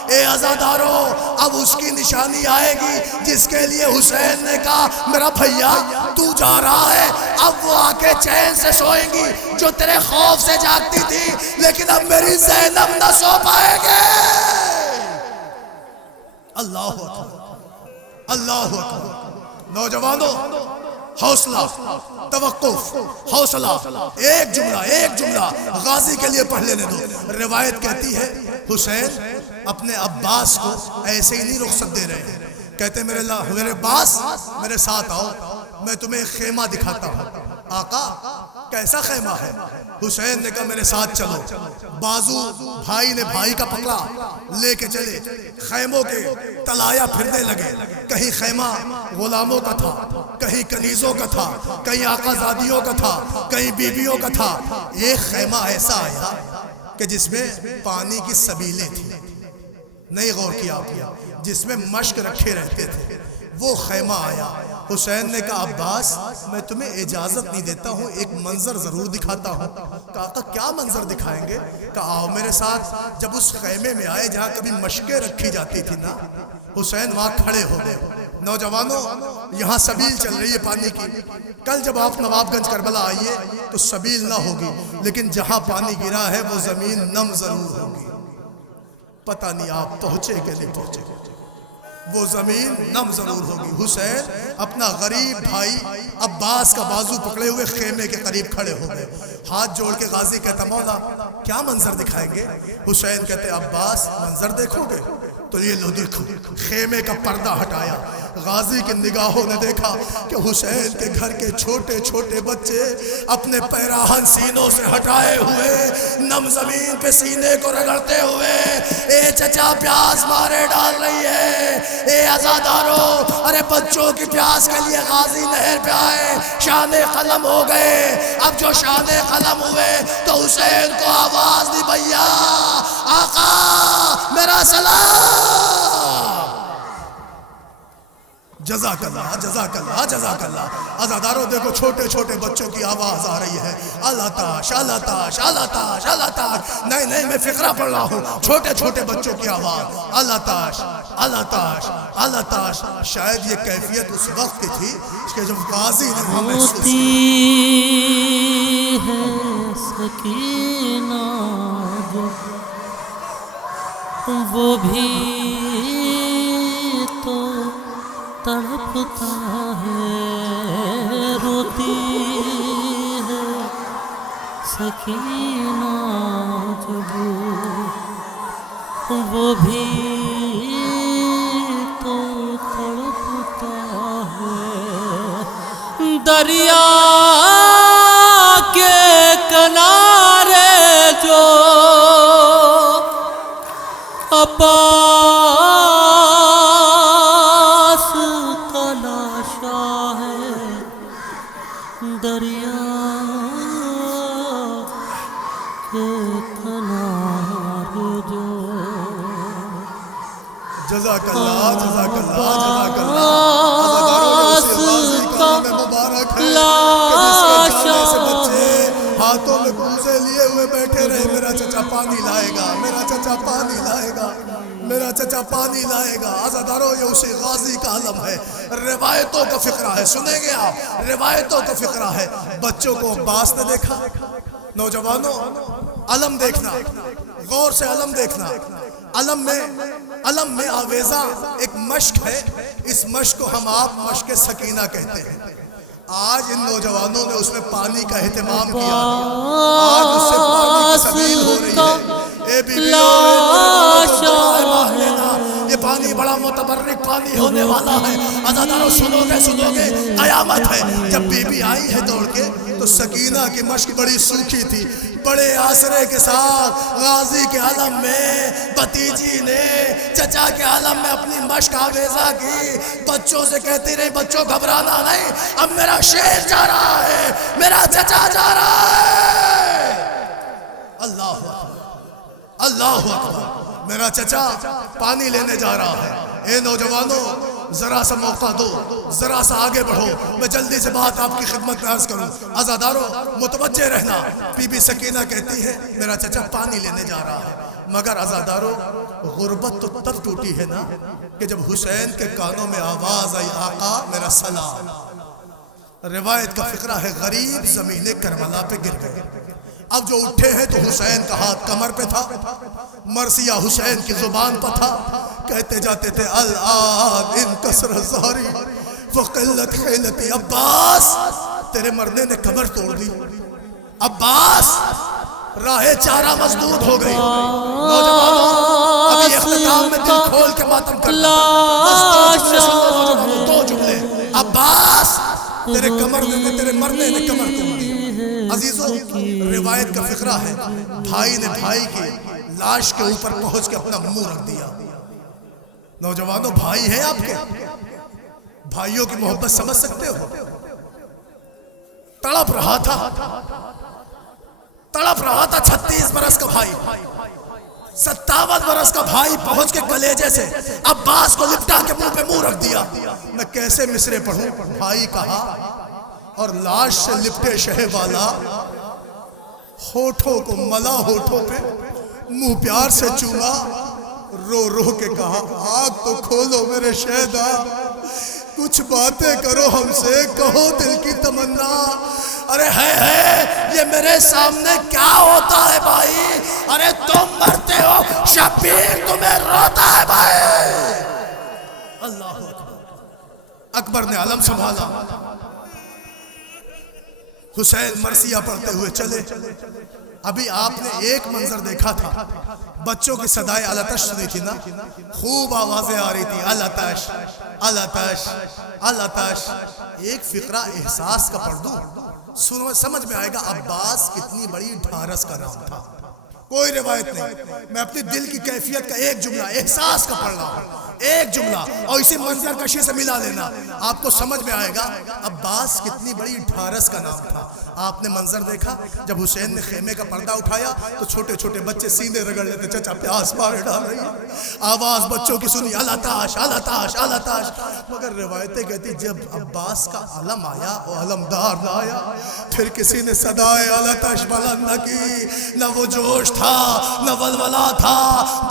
اے عزادارو اب اس کی نشانی آئے گی جس کے لیے حسین نے کہا میرا بھیا تو جا رہا ہے. اب وہ آ کے چین سے سوئیں گی جو تیرے خوف سے جاگتی تھی، لیکن اب میری زینب نہ سو پائے گے. اللہ اکبر، اللہ اکبر. نوجوانوں حوصلہ، توقف، حوصلہ. ایک جملہ غازی کے لیے پڑھ لینے دو. روایت کہتی ہے حسین اپنے عباس کو ایسے ہی نہیں رخصت دے رہے ہیں. کہتے میرے عباس میرے ساتھ آؤ، میں تمہیں ایک خیمہ دکھاتا ہوں. آقا کیسا خیمہ ہے؟ حسین نے کہا میرے ساتھ چلو. بازو بھائی نے بھائی کا پکڑا، لے کے چلے. خیموں کے تلایا پھرنے لگے. کہیں خیمہ غلاموں کا تھا، کہیں کنیزوں کا تھا، کہیں آقا زادیوں کا تھا، کہیں بیویوں کا تھا. ایک خیمہ ایسا آیا کہ جس میں پانی کی سبیلیں تھیں. نہیں غور کیا آپ نے؟ جس میں مشک رکھے رہتے تھے. وہ خیمہ آیا. حسین نے کہا عباس میں تمہیں اجازت نہیں دیتا ہوں، ایک منظر ضرور دکھاتا ہوں. کہا آقا کیا منظر دکھائیں گے؟ کہا آؤ میرے ساتھ. جب اس خیمے میں آئے جہاں کبھی مشکیں رکھی جاتی تھی نا، حسین وہاں کھڑے ہو گئے. نوجوانوں یہاں سبیل چل رہی ہے پانی کی. کل جب آپ نواب گنج کربلا آئیے تو سبیل نہ ہوگی، لیکن جہاں پانی گرا ہے وہ زمین نم ضرور ہوگی. پتہ نہیں آپ پہنچے کہ نہیں پہنچے، وہ زمین نم ضرور ہوگی. حسین اپنا غریب بھائی عباس کا بازو پکڑے ہوئے خیمے کے قریب کھڑے ہو گئے. ہاتھ جوڑ کے غازی کہتا مولا کیا منظر دکھائیں گے؟ حسین کہتے عباس منظر دیکھو گے تو یہ لو دیکھو. خیمے کا پردہ ہٹایا. غازی کی نگاہوں نے دیکھا کہ حسین کے گھر کے چھوٹے چھوٹے بچے اپنے پیراہن سینوں سے ہٹائے ہوئے نم زمین پہ سینے کو رگڑتے ہوئے اے چچا پیاس مارے ڈال رہی ہے. اے عزادارو ارے بچوں کی پیاس کے لیے غازی نہر پہ آئے، شان قلم ہو گئے. اب جو شان قلم ہوئے تو حسین کو آواز دی بھیا آقا میرا سلام. جزاک اللہ جزاک اللہ جزاک اللہ. عزادارو دیکھو چھوٹے چھوٹے بچوں کی آواز آ رہی ہے. اللہ تاش اللہ تاش اللہ تاش اللہ تاش. نہیں میں فقرہ پڑھ رہا ہوں. چھوٹے چھوٹے بچوں کی آواز اللہ تاش اللہ تاش اللہ تاش. شاید یہ کیفیت اس وقت کی تھی کہ جب غازی نے وہاں محسوس ہوتی ہے سکینہ جو وہ بھی تو تڑپتا ہے. روتی ہے سکینہ جب وہ بھی تو تڑپتا ہے. دریا کے کنارے جو عباس کا لاشا ہے، دریا کے کنارے جو. جزاک اللہ جزاک اللہ جزاک اللہ. مبارک ہے کہ جس کے جانے سے بچے ہاتھوں میں کوزے لیے ہوئے بیٹھے رہے. میرا چچا پانی لائے گا، میرا چچا پانی لائے گا، میرا چچا پانی لائے گا. عزادارو یہ اسی غازی کا علم ہے. روایتوں کا فقرہ ہے، سنیں گے آپ، روایتوں کا فقرہ ہے. بچوں کو عباس نے دیکھا. نوجوانوں علم دیکھنا، غور سے علم دیکھنا. علم میں آویزہ ایک مشک ہے. اس مشک کو ہم آپ مشک سکینہ کہتے ہیں. آج ان نوجوانوں نے اس میں پانی کا اہتمام کیا. آج اس سے پانی کی سبیل ہو رہی ہے. اے بیویوں یہ پانی بڑا متبرک پانی ہونے والا ہے. عزادارو سنو گے قیامت ہے. جب بی بی آئی ہے دوڑ کے تو سکینہ کی مشک بڑی سوکھی تھی. بڑے آسرے کے ساتھ غازی کے عالم میں بھتیجی نے چچا کے عالم میں اپنی مشک آویزہ کی. بچوں سے کہتی رہی بچوں گھبرانا نہیں، اب میرا شیر جا رہا ہے، میرا چچا جا رہا ہے. اللہ اکبر اللہ اکبر. میرا چچا پانی لینے جا رہا ہے، اے نوجوانوں ذرا سا موقع دو، ذرا سا آگے بڑھو، میں جلدی سے بات آپ کی خدمت میں عرض کروں۔ عزادارو متوجہ رہنا، بی بی سکینہ کہتی ہے میرا چچا پانی لینے جا رہا ہے، مگر عزادارو غربت تو تب ٹوٹی ہے نا کہ جب حسین کے کانوں میں آواز آئی آقا میرا سلام۔ روایت کا فقرہ ہے غریب زمین کربلا پہ گر گئے، اب جو اٹھے ہیں تو حسین کا ہاتھ کمر پہ تھا، مرثیہ حسین کی زبان پہ تھا، کہتے جاتے تھے الآن ان کسر زاری وقلت حیلتی، عباس تیرے مرنے نے کمر توڑ دی، عباس راہ چارہ مسدود ہو گئی۔ نوجوانوں ابھی اختتام میں دل کھول کے ماتم کرنا، دو جملے، عباس تیرے مرنے نے کمر توڑ دی۔ عزیزو روایت کا فقرہ ہے بھائی نے بھائی کی لاش کے اوپر پہنچ کے اپنا منہ رکھ دیا۔ نوجوانوں بھائی ہیں آپ کے، بھائیوں کی محبت سمجھ سکتے ہو؟ تڑپ رہا تھا 36 برس کا بھائی، 57 برس کا بھائی پہنچ کے کلیجے سے عباس کو لپٹا کے منہ پہ منہ رکھ دیا۔ میں کیسے مصرے پڑھوں؟ بھائی کہا اور لاش سے لپٹے شہ والا ہونٹوں کو ملا، ہونٹوں پہ منہ پیار سے چوما، رو رو کے کہا آنکھ تو کھولو میرے شہدا، کچھ باتیں کرو ہم سے، کہو دل کی تمنا۔ ارے ہے یہ میرے سامنے کیا ہوتا ہے بھائی؟ ارے تم مرتے ہو، شبیر تمہیں روتا ہے بھائی۔ اللہ اکبر نے علم سنبھالا، حسین مرثیہ پڑھتے ہوئے چلے۔ ابھی آپ نے ایک منظر دیکھا تھا، بچوں کی صدائے الاتش سنی تھی نا، خوب آوازیں آ رہی تھی الاتش الاتش الاتش۔ ایک فقرہ احساس کا پڑھ دوں، سمجھ میں آئے گا عباس کتنی بڑی ڈھارس کا نام تھا۔ کوئی روایت نہیں، میں اپنی دل کی کیفیت کا ایک جملہ احساس کا پڑھ رہا ہوں، ایک جملہ، اور اسی منظر کشی سے ملا لینا، آپ کو سمجھ میں آئے گا عباس کتنی بڑی ڈھارس کا نام تھا۔ آپ نے منظر دیکھا جب حسین نے خیمے کا پردہ اٹھایا تو چھوٹے چھوٹے بچے سینے رگڑ لیتے، چچا پیاس مارے ڈال رہی ہے، آواز بچوں کی سنی الاتش الاتش الاتش۔ مگر روایتیں کہتی جب عباس کا علم آیا وہ علمدار نہ آیا، پھر کسی نے صدائے الاتش بلند نہ کی، نہ وہ جوش تھا نہ ولولہ تھا،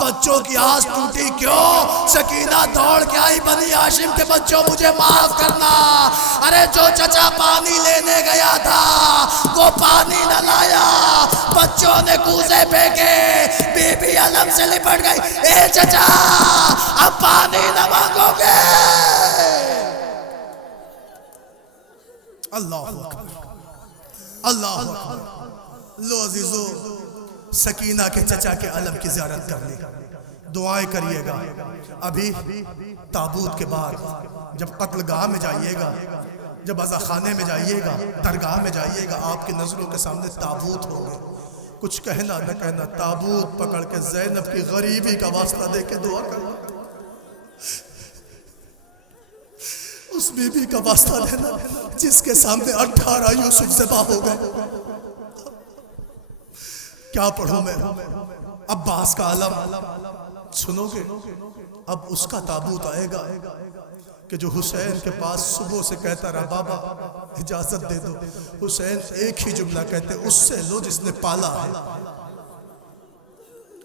بچوں کی آس ٹوٹی کیوں؟ سکینہ دوڑ کے آئی بنی ہاشم کے بچوں مجھے معاف کرنا، ارے جو چچا پانی لینے گیا تھا وہ پانی نہ لایا، بچوں نے کوزے پھینکے، بی بی علم سے لپٹ گئی، اے چچا اب پانی نہ مانگو گے۔ اللہ اکبر اللہ اکبر۔ لو عزیزو سکینہ کے چچا کے علم کی زیارت کر لی، دعائیں کریے گا۔ ابھی تابوت کے بعد جب قتل گاہ میں جائیے گا، جب عزا خانے میں جائیے گا، درگاہ میں جائیے گا، آپ کی نظروں کے سامنے تابوت ہوگا، کچھ کہنا نہ کہنا، تابوت پکڑ کے زینب کی غریبی کا واسطہ دے کے دعا کرنا، اس بی بی کا واسطہ دینا جس کے سامنے 18 یوسف ذبح ہو گئے۔ کیا پڑھوں میں؟ عباس کا علم سنو گے؟ اب اس کا تابوت آئے گا کہ جو حسین کے پاس صبح سے کہتا رہا بابا اجازت دے دو، حسین ایک ہی جملہ کہتے اس سے لو جس نے پالا ہے۔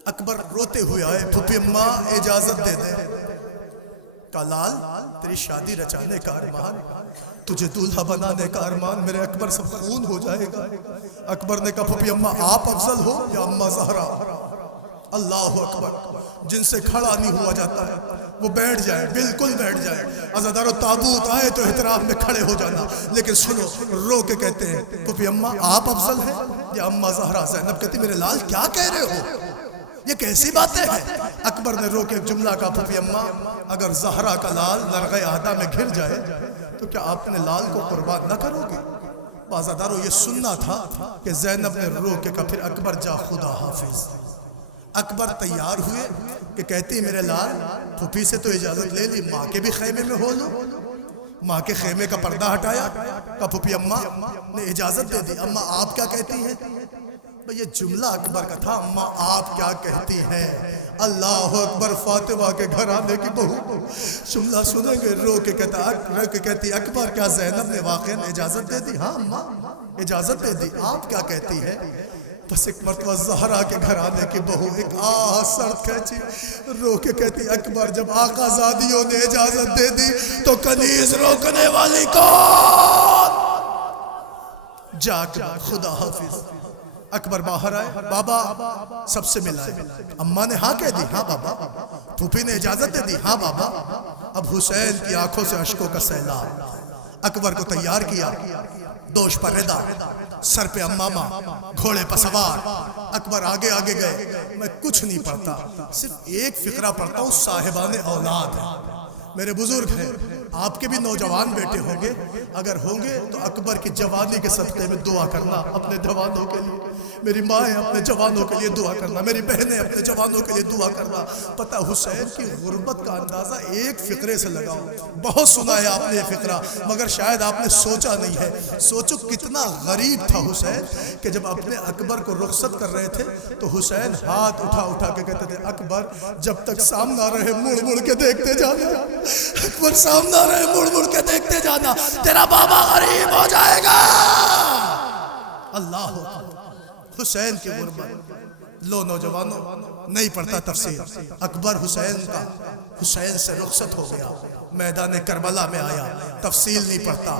اکبر روتے ہوئے آئے، پھپھی اماں اجازت دے دے، کہا لال تیری شادی رچانے کا ارمان، تجھے دولہا بنانے کا ارمان، میرے اکبر سب خون ہو جائے گا۔ اکبر نے کہا پھپھی اماں آپ افضل ہو یا اماں زہرا؟ اللہ اکبر، جن سے کھڑا نہیں ہوا جاتا ہے وہ بیٹھ جائے، بالکل بیٹھ جائے۔ عزادارو تابوت آئے تو احترام میں کھڑے ہو جانا، لیکن سنو رو کے کہتے ہیں پھپھی اماں آپ افضل ہیں یا اماں زہرا؟ زینب کہتی میرے لال کیا کہہ رہے ہو، یہ کیسی باتیں ہیں؟ اکبر نے رو کے ایک جملہ کہا پھپھی اماں اگر زہرا کا لال نرغہ اعداء میں گر جائے تو کیا آپ نے لال کو قربان نہ کرو گے؟ عزادارو یہ سننا تھا کہ زینب نے رو کے کہا پھر اکبر جا خدا حافظ۔ اکبر تیار ہوئے کہ کہتی میرے لال پھوپھی سے تو اجازت لے لی، ماں کے بھی خیمے میں ہو لو۔ ماں کے خیمے کا پردہ ہٹایا، کہا پھوپھی اماں نے اجازت دے دی، اماں آپ کیا کہتی ہیں؟ یہ جملہ اکبر کا تھا، اماں آپ کیا کہتی ہیں؟ اللہ اکبر، فاطمہ کے گھرانے کی بہو جملہ سنیں گے، رو کے کہتی اکبر کیا زینب نے واقعا اجازت دے دی؟ ہاں اماں اجازت دے دی، آپ کیا کہتی ہیں؟ بس ایک مرتبہ زہرا کے گھرانے کی بہو ایک سرد کھینچی، رو کے کہتی اکبر جب آقا زادیوں نے اجازت دے دی تو کنیز روکنے والی کون؟ جا اکبر خدا حافظ۔ اکبر باہر آئے، بابا سب سے ملائے، اماں نے ہاں کہہ دی، ہاں بابا، پھوپھی نے اجازت دے دی، ہاں بابا۔ اب حسین کی آنکھوں سے اشکوں کا سیلاب، اکبر کو تیار کیا، دوش پر ردا، سر پہ امامہ، گھوڑے پر سوار، اکبر آگے آگے گئے۔ میں کچھ نہیں پڑھتا، صرف ایک فقرہ پڑھتا ہوں، صاحبان اولاد ہیں، میرے بزرگ ہیں، آپ کے بھی نوجوان بیٹے ہوں گے، اگر ہوں گے تو اکبر کی جوانی کے صدقے میں دعا کرنا اپنے جوانوں کے لیے، میری مائیں اپنے جوانوں کے لیے دعا کرنا، میری بہنیں اپنے جوانوں کے لیے دعا کرنا۔ پتہ حسین کی غربت کا اندازہ ایک فقرے سے لگاؤ، بہت سنا ہے آپ نے یہ فقرہ، مگر شاید آپ نے سوچا نہیں ہے۔ سوچو کتنا غریب تھا حسین کہ جب اپنے اکبر کو رخصت کر رہے تھے تو حسین ہاتھ اٹھا اٹھا کے کہتے تھے اکبر جب تک سامنا رہے مڑ مڑ کے دیکھتے جانا، اکبر سامنا رہے مڑ مڑ کے دیکھتے جانا، تیرا بابا غریب ہو جائے گا۔ اللہ حسین کی غربت، لو نوجوانوں نہیں پڑھتا تفسیر، اکبر حسین سے رخصت ہو گیا، میدان کربلا میں آیا، تفصیل نہیں پڑھتا،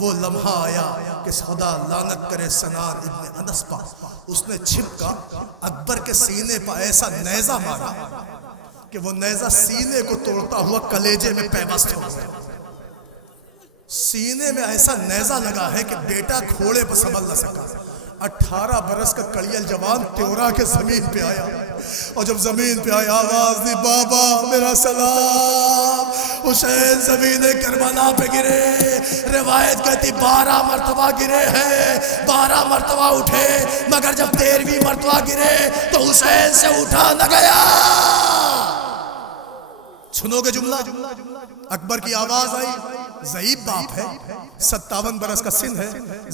وہ لمحہ آیا کہ خدا لعنت کرے سنان ابن انس پا، اس نے چھپ کا اکبر کے سینے پہ ایسا نیزہ مارا کہ وہ نیزہ سینے کو توڑتا ہوا کلیجے میں پیوست ہو گیا۔ سینے میں ایسا نیزہ لگا ہے کہ بیٹا گھوڑے پر سنبھل نہ سکا۔ 18 برس کا کڑیل جوان تیورا کے زمین پہ آیا، اور جب زمین پہ آیا آواز دی بابا میرا سلام۔ حسین زمین کربلا پہ گرے، روایت کہتی 12 مرتبہ گرے ہیں، 12 مرتبہ اٹھے، مگر جب 13ویں مرتبہ گرے تو حسین سے اٹھا نہ گیا۔ سنو گے جملہ؟ اکبر کی آواز آئی، ضعیف باپ ہے، 57 برس کا سن ہے،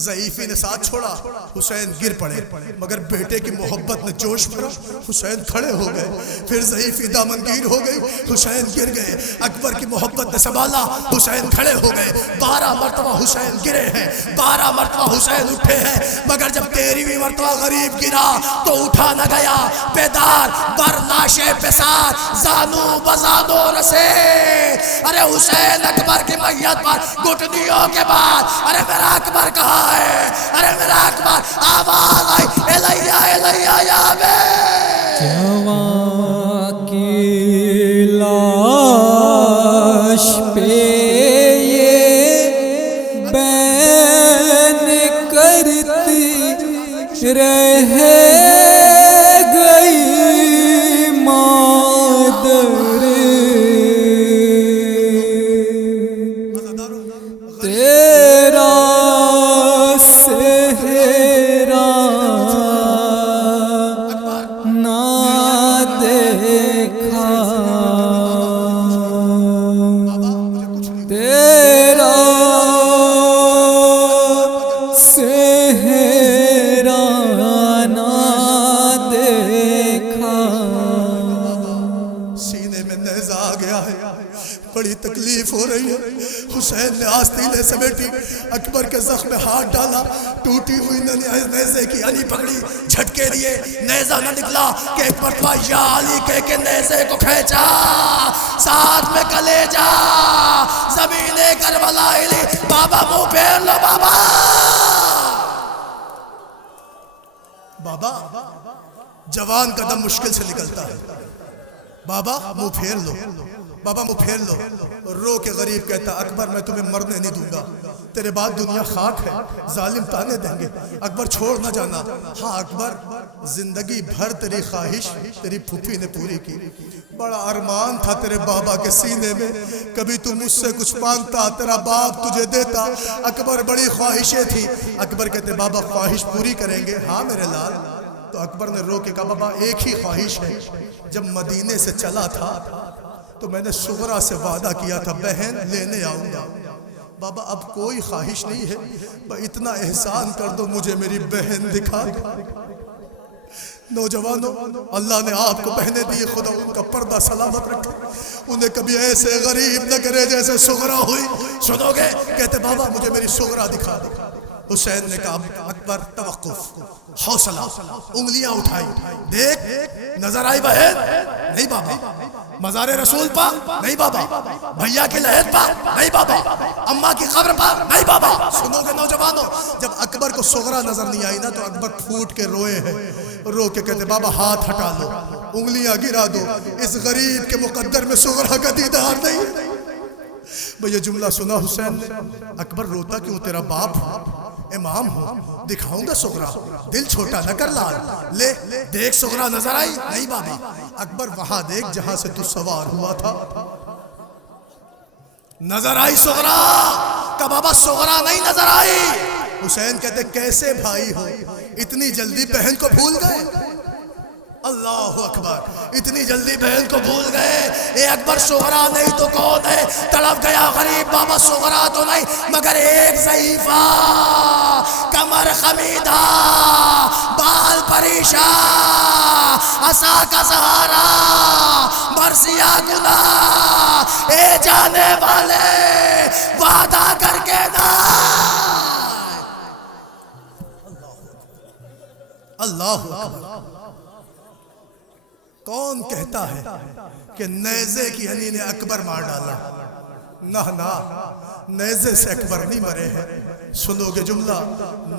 ضعیفی نے ساتھ چھوڑا، حسین گر پڑے، مگر بیٹے کی محبت نے جوش بھرا، حسین کھڑے ہو گئے، پھر ضعیفی دامنگیر ہو گئی، حسین گر گئے، اکبر کی محبت نے سنبھالا، حسین کھڑے ہو گئے، 12 مرتبہ حسین گرے ہیں، 12 مرتبہ حسین اٹھے ہیں، مگر جب 13ویں مرتبہ غریب گرا تو اٹھا نہ گیا، بیدار بر ناشے پسار زانو بزانو رسے۔ ارے حسین اکبر کی میت پر گھٹنیوں کے بعد، ارے میرا اکبر کہاں ہے؟ ارے میرا اکبر، آواز آئی الیہ الیہ یا بے۔ جوان کی لاش پہ یہ بین کرتی رہ گئی مادر، تیرا سہرا نہ دیکھا، تیرا سہرا نہ دیکھا۔ سینے میں نیزہ آ گیا ہے، بڑی تکلیف ہو رہی ہے۔ حسین نے آستینے سمیٹی، اکبر کے زخم میں ہاتھ ڈالا، ٹوٹی ہوئی نیزے کی علی پکڑی، جھٹکے دیے، نیزہ نہ نکلا کہ ایک مرتبہ یا علی کہہ کے نیزے کو کھینچا، ساتھ میں کلیجہ، زمین کربلا ہلی، بابا منہ پھیر لو بابا۔ بابا جوان کا دم مشکل سے نکلتا ہے، بابا منہ پھیر لو، بابا منہ پھیر لو۔ رو کے غریب کہتا اکبر میں تمہیں مرنے نہیں دوں گا، تیرے بعد دنیا خاک ہے، ظالم تانے دیں گے، اکبر چھوڑ نہ جانا۔ ہاں اکبر زندگی بھر تیری خواہش تیری پھوپھی نے پوری کی، بڑا ارمان تھا تیرے بابا کے سینے میں، کبھی تو مجھ سے کچھ مانگتا تیرا باپ تجھے دیتا، اکبر بڑی خواہشیں تھی۔ اکبر کہتے بابا خواہش پوری کریں گے؟ ہاں میرے لال۔ تو اکبر نے رو کے کہا بابا ایک ہی خواہش ہے، جب مدینے سے چلا تھا تو میں نے سغرا سے وعدہ کیا تھا بہن لینے آؤں گا، بابا اب کوئی خواہش نہیں ہے، اتنا احسان کر دو مجھے میری بہن دکھا دو۔ نوجوانوں، اللہ نے آپ کو بہنیں دی، خدا ان کا پردہ سلامت رکھے، انہیں کبھی ایسے غریب نہ کرے جیسے سغرا ہوئی۔ سنو گے؟ کہتے بابا مجھے میری سغرا دکھا دے۔ حسین نے کہا اکبر توقف، حوصلہ، انگلیاں اٹھائی، دیکھ نظر آئی بہن؟ نہیں بابا۔ مزار رسول پا؟ نہیں بابا۔ بھیا کی لحد پا؟ نہیں بابا۔ اماں کی قبر پا؟ نہیں بابا۔ سنو گے نوجوانوں، جب اکبر کو سغرا نظر نہیں آئی نا تو اکبر پھوٹ کے روئے ہیں، رو کے کہتے بابا ہاتھ ہٹا لو، انگلیاں گرا دو، اس غریب کے مقدر میں سغرا کا دیدار نہیں۔ بھئی یہ جملہ سنا حسین نے، اکبر روتا کیوں؟ تیرا باپ امام ہو، دکھاؤں گا سغرا، دل چھوٹا نہ کر لال، لے دیکھ سغرا نظر آئی؟ نہیں بابا۔ اکبر وہاں دیکھ جہاں سے تو سوار ہوا تھا، نظر آئی سغرا؟ کہ بابا سغرا نہیں نظر آئی۔ حسین کہتے کیسے بھائی ہو، اتنی جلدی بہن کو بھول گئے؟ اللہ اکبر، اتنی جلدی بہن کو بھول گئے؟ اے اکبر سغرا نہیں تو کون ہے؟ تڑپ گیا غریب بابا، سغرا تو نہیں مگر ایک ضعیفہ، کمر خمیدہ، بال پریشان، عصا کا سہارا، مرثیہ گناہ، اے جانے والے وعدہ کر کے نہ۔ اللہ اکبر۔ کون کہتا ہے کہ نیزے کی ہنی نے اکبر مار ڈالا؟ نہ، نیزے سے اکبر نہیں مرے ہیں۔ سنو گے جملہ،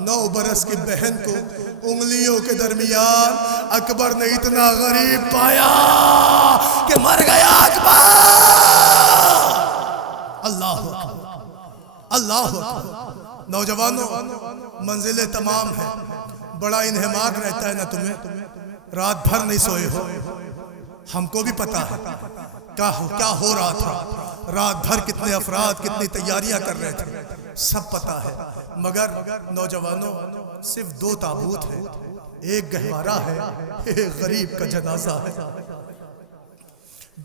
9 برس کی بہن کو انگلیوں کے درمیان اکبر نے اتنا غریب پایا کہ مر گیا اکبر۔ اللہ اکبر، اللہ اکبر۔ نوجوانوں، منزلیں تمام ہیں، بڑا انہماک رہتا ہے نا تمہیں، رات بھر نہیں سوئے ہو، ہم کو بھی پتا ہے کیا ہو رہا تھا، رات بھر کتنے افراد کتنی تیاریاں کر رہے تھے، سب پتا ہے، مگر نوجوانوں صرف 2 تابوت ہیں، ایک گہوارہ ہے، ایک غریب کا جنازہ ہے۔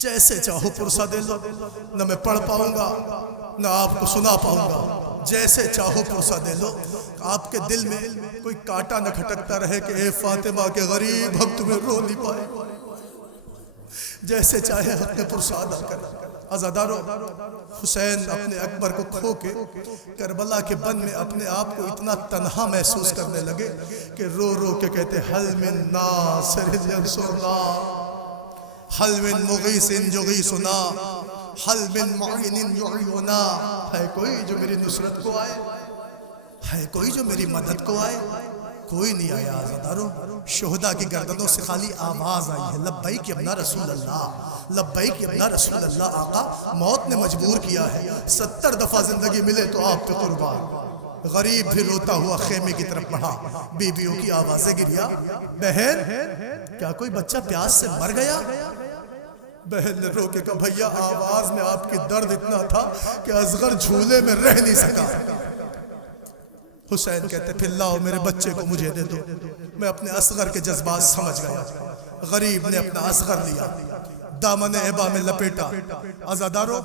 جیسے چاہو پرسہ دے لو، نہ میں پڑھ پاؤں گا نہ آپ کو سنا پاؤں گا، جیسے چاہو پرسہ دے لو، آپ کے دل میں کوئی کانٹا نہ کھٹکتا رہے کہ اے فاطمہ کے غریب ہم تمہیں رو نہیں پائے۔ جیسے چاہے حق پرسہ ادا کر۔ عزادارو، حسین اپنے اکبر کو کھو کے کربلا کے بن میں اپنے آپ کو اتنا تنہا محسوس کرنے لگے کہ رو رو کے کہتے حل من ناصر ینصرنا، حل من مغیث یغیثنا، حل من معین یعیننا۔ ہے کوئی جو میری نصرت کو آئے؟ ہے کوئی جو میری مدد کو آئے؟ کوئی نہیں آیا عزادارو۔ شہداء کی گردنوں سے خالی آواز آئی ہے، لبیک ابن رسول اللہ، لبیک ابن رسول اللہ۔ آقا موت نے مجبور کیا ہے، 70 دفعہ زندگی ملے تو آپ پہ قربان۔ غریب بھی روتا ہوا خیمے کی طرف بڑھا، بیویوں کی آوازیں گریا، بہن کیا کوئی بچہ پیاس سے مر گیا؟ بہن نے رو کے کہا بھیا آواز میں آپ کی درد اتنا تھا کہ اصغر جھولے میں رہ نہیں سکا۔ حسین کہتے پھر لاؤ میرے بچے کو مجھے دے دو۔ میں اپنے اصغر کے جذبات سمجھ گیا۔ غریب نے اپنا اصغر لیا، دامن ہبا میں لپیٹا۔ عزادارو،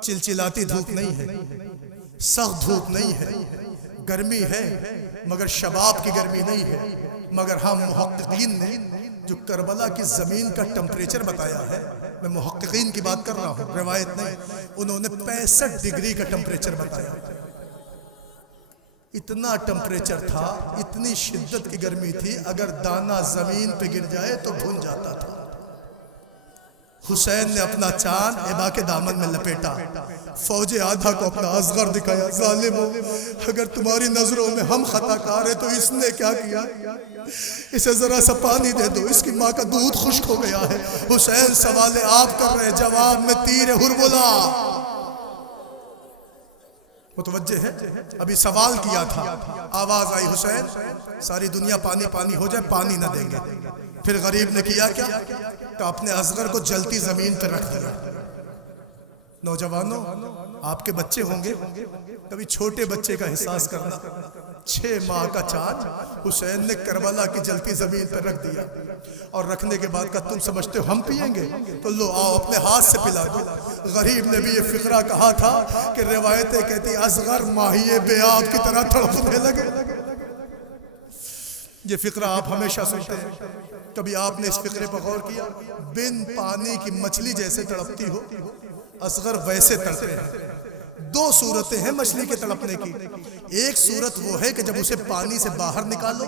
چلچلاتی دھوپ نہیں ہے، سخت دھوپ نہیں ہے، گرمی ہے مگر شباب کی گرمی نہیں ہے۔ مگر ہم محققین نے جو کربلا کی زمین کا ٹمپریچر بتایا ہے، میں محققین کی بات کر رہا ہوں، روایت نہیں، انہوں نے 65 ڈگری کا ٹمپریچر بتایا۔ اتنا ٹمپریچر تھا، اتنی شدت کی گرمی تھی، اگر دانہ زمین پہ گر جائے تو بھن جاتا تھا۔ حسین نے اپنا چاند ہبا کے دامن میں لپیٹا، فوج آدھا کو اپنا اصغر دکھایا، ظالمو اگر تمہاری نظروں میں ہم خطا کار ہیں تو اس نے کیا کیا؟ اسے ذرا سا پانی دے دو، اس کی ماں کا دودھ خشک ہو گیا ہے۔ حسین سوال آپ کر رہے، جواب میں تیر ہرملا۔ متوجہ ہے؟ ابھی سوال کیا تھا، آواز آئی حسین ساری دنیا پانی پانی ہو جائے، پانی نہ دیں گے۔ پھر غریب نے کیا کیا کہ اپنے اصغر کو جلتی زمین پر رکھ دیا۔ نوجوانوں، آپ کے بچے ہوں گے، کبھی چھوٹے بچے کا احساس کرنا۔ 6 ماہ کا چاند حسین نے کربلا کی جلتی زمین پر رکھ دیا، اور رکھنے کے بعد کہا تم سمجھتے ہو ہم پیئیں گے؟ تو لو آؤ اپنے ہاتھ سے پلا دو۔ غریب نے بھی یہ فقرہ کہا تھا کہ روایتیں کہتی اصغر ماہی بے آب کی طرح تڑپنے لگے۔ یہ فقرہ آپ ہمیشہ سنتے ہیں۔ کبھی آپ نے اس فقرے پر غور کیا؟ بن پانی کی مچھلی جیسے تڑپتی ہو، اصغر ویسے تڑپے ہیں۔ دو صورتیں ہیں مچھلی کے تڑپنے کی۔ ایک صورت وہ ہے کہ جب اسے پانی سے باہر نکالو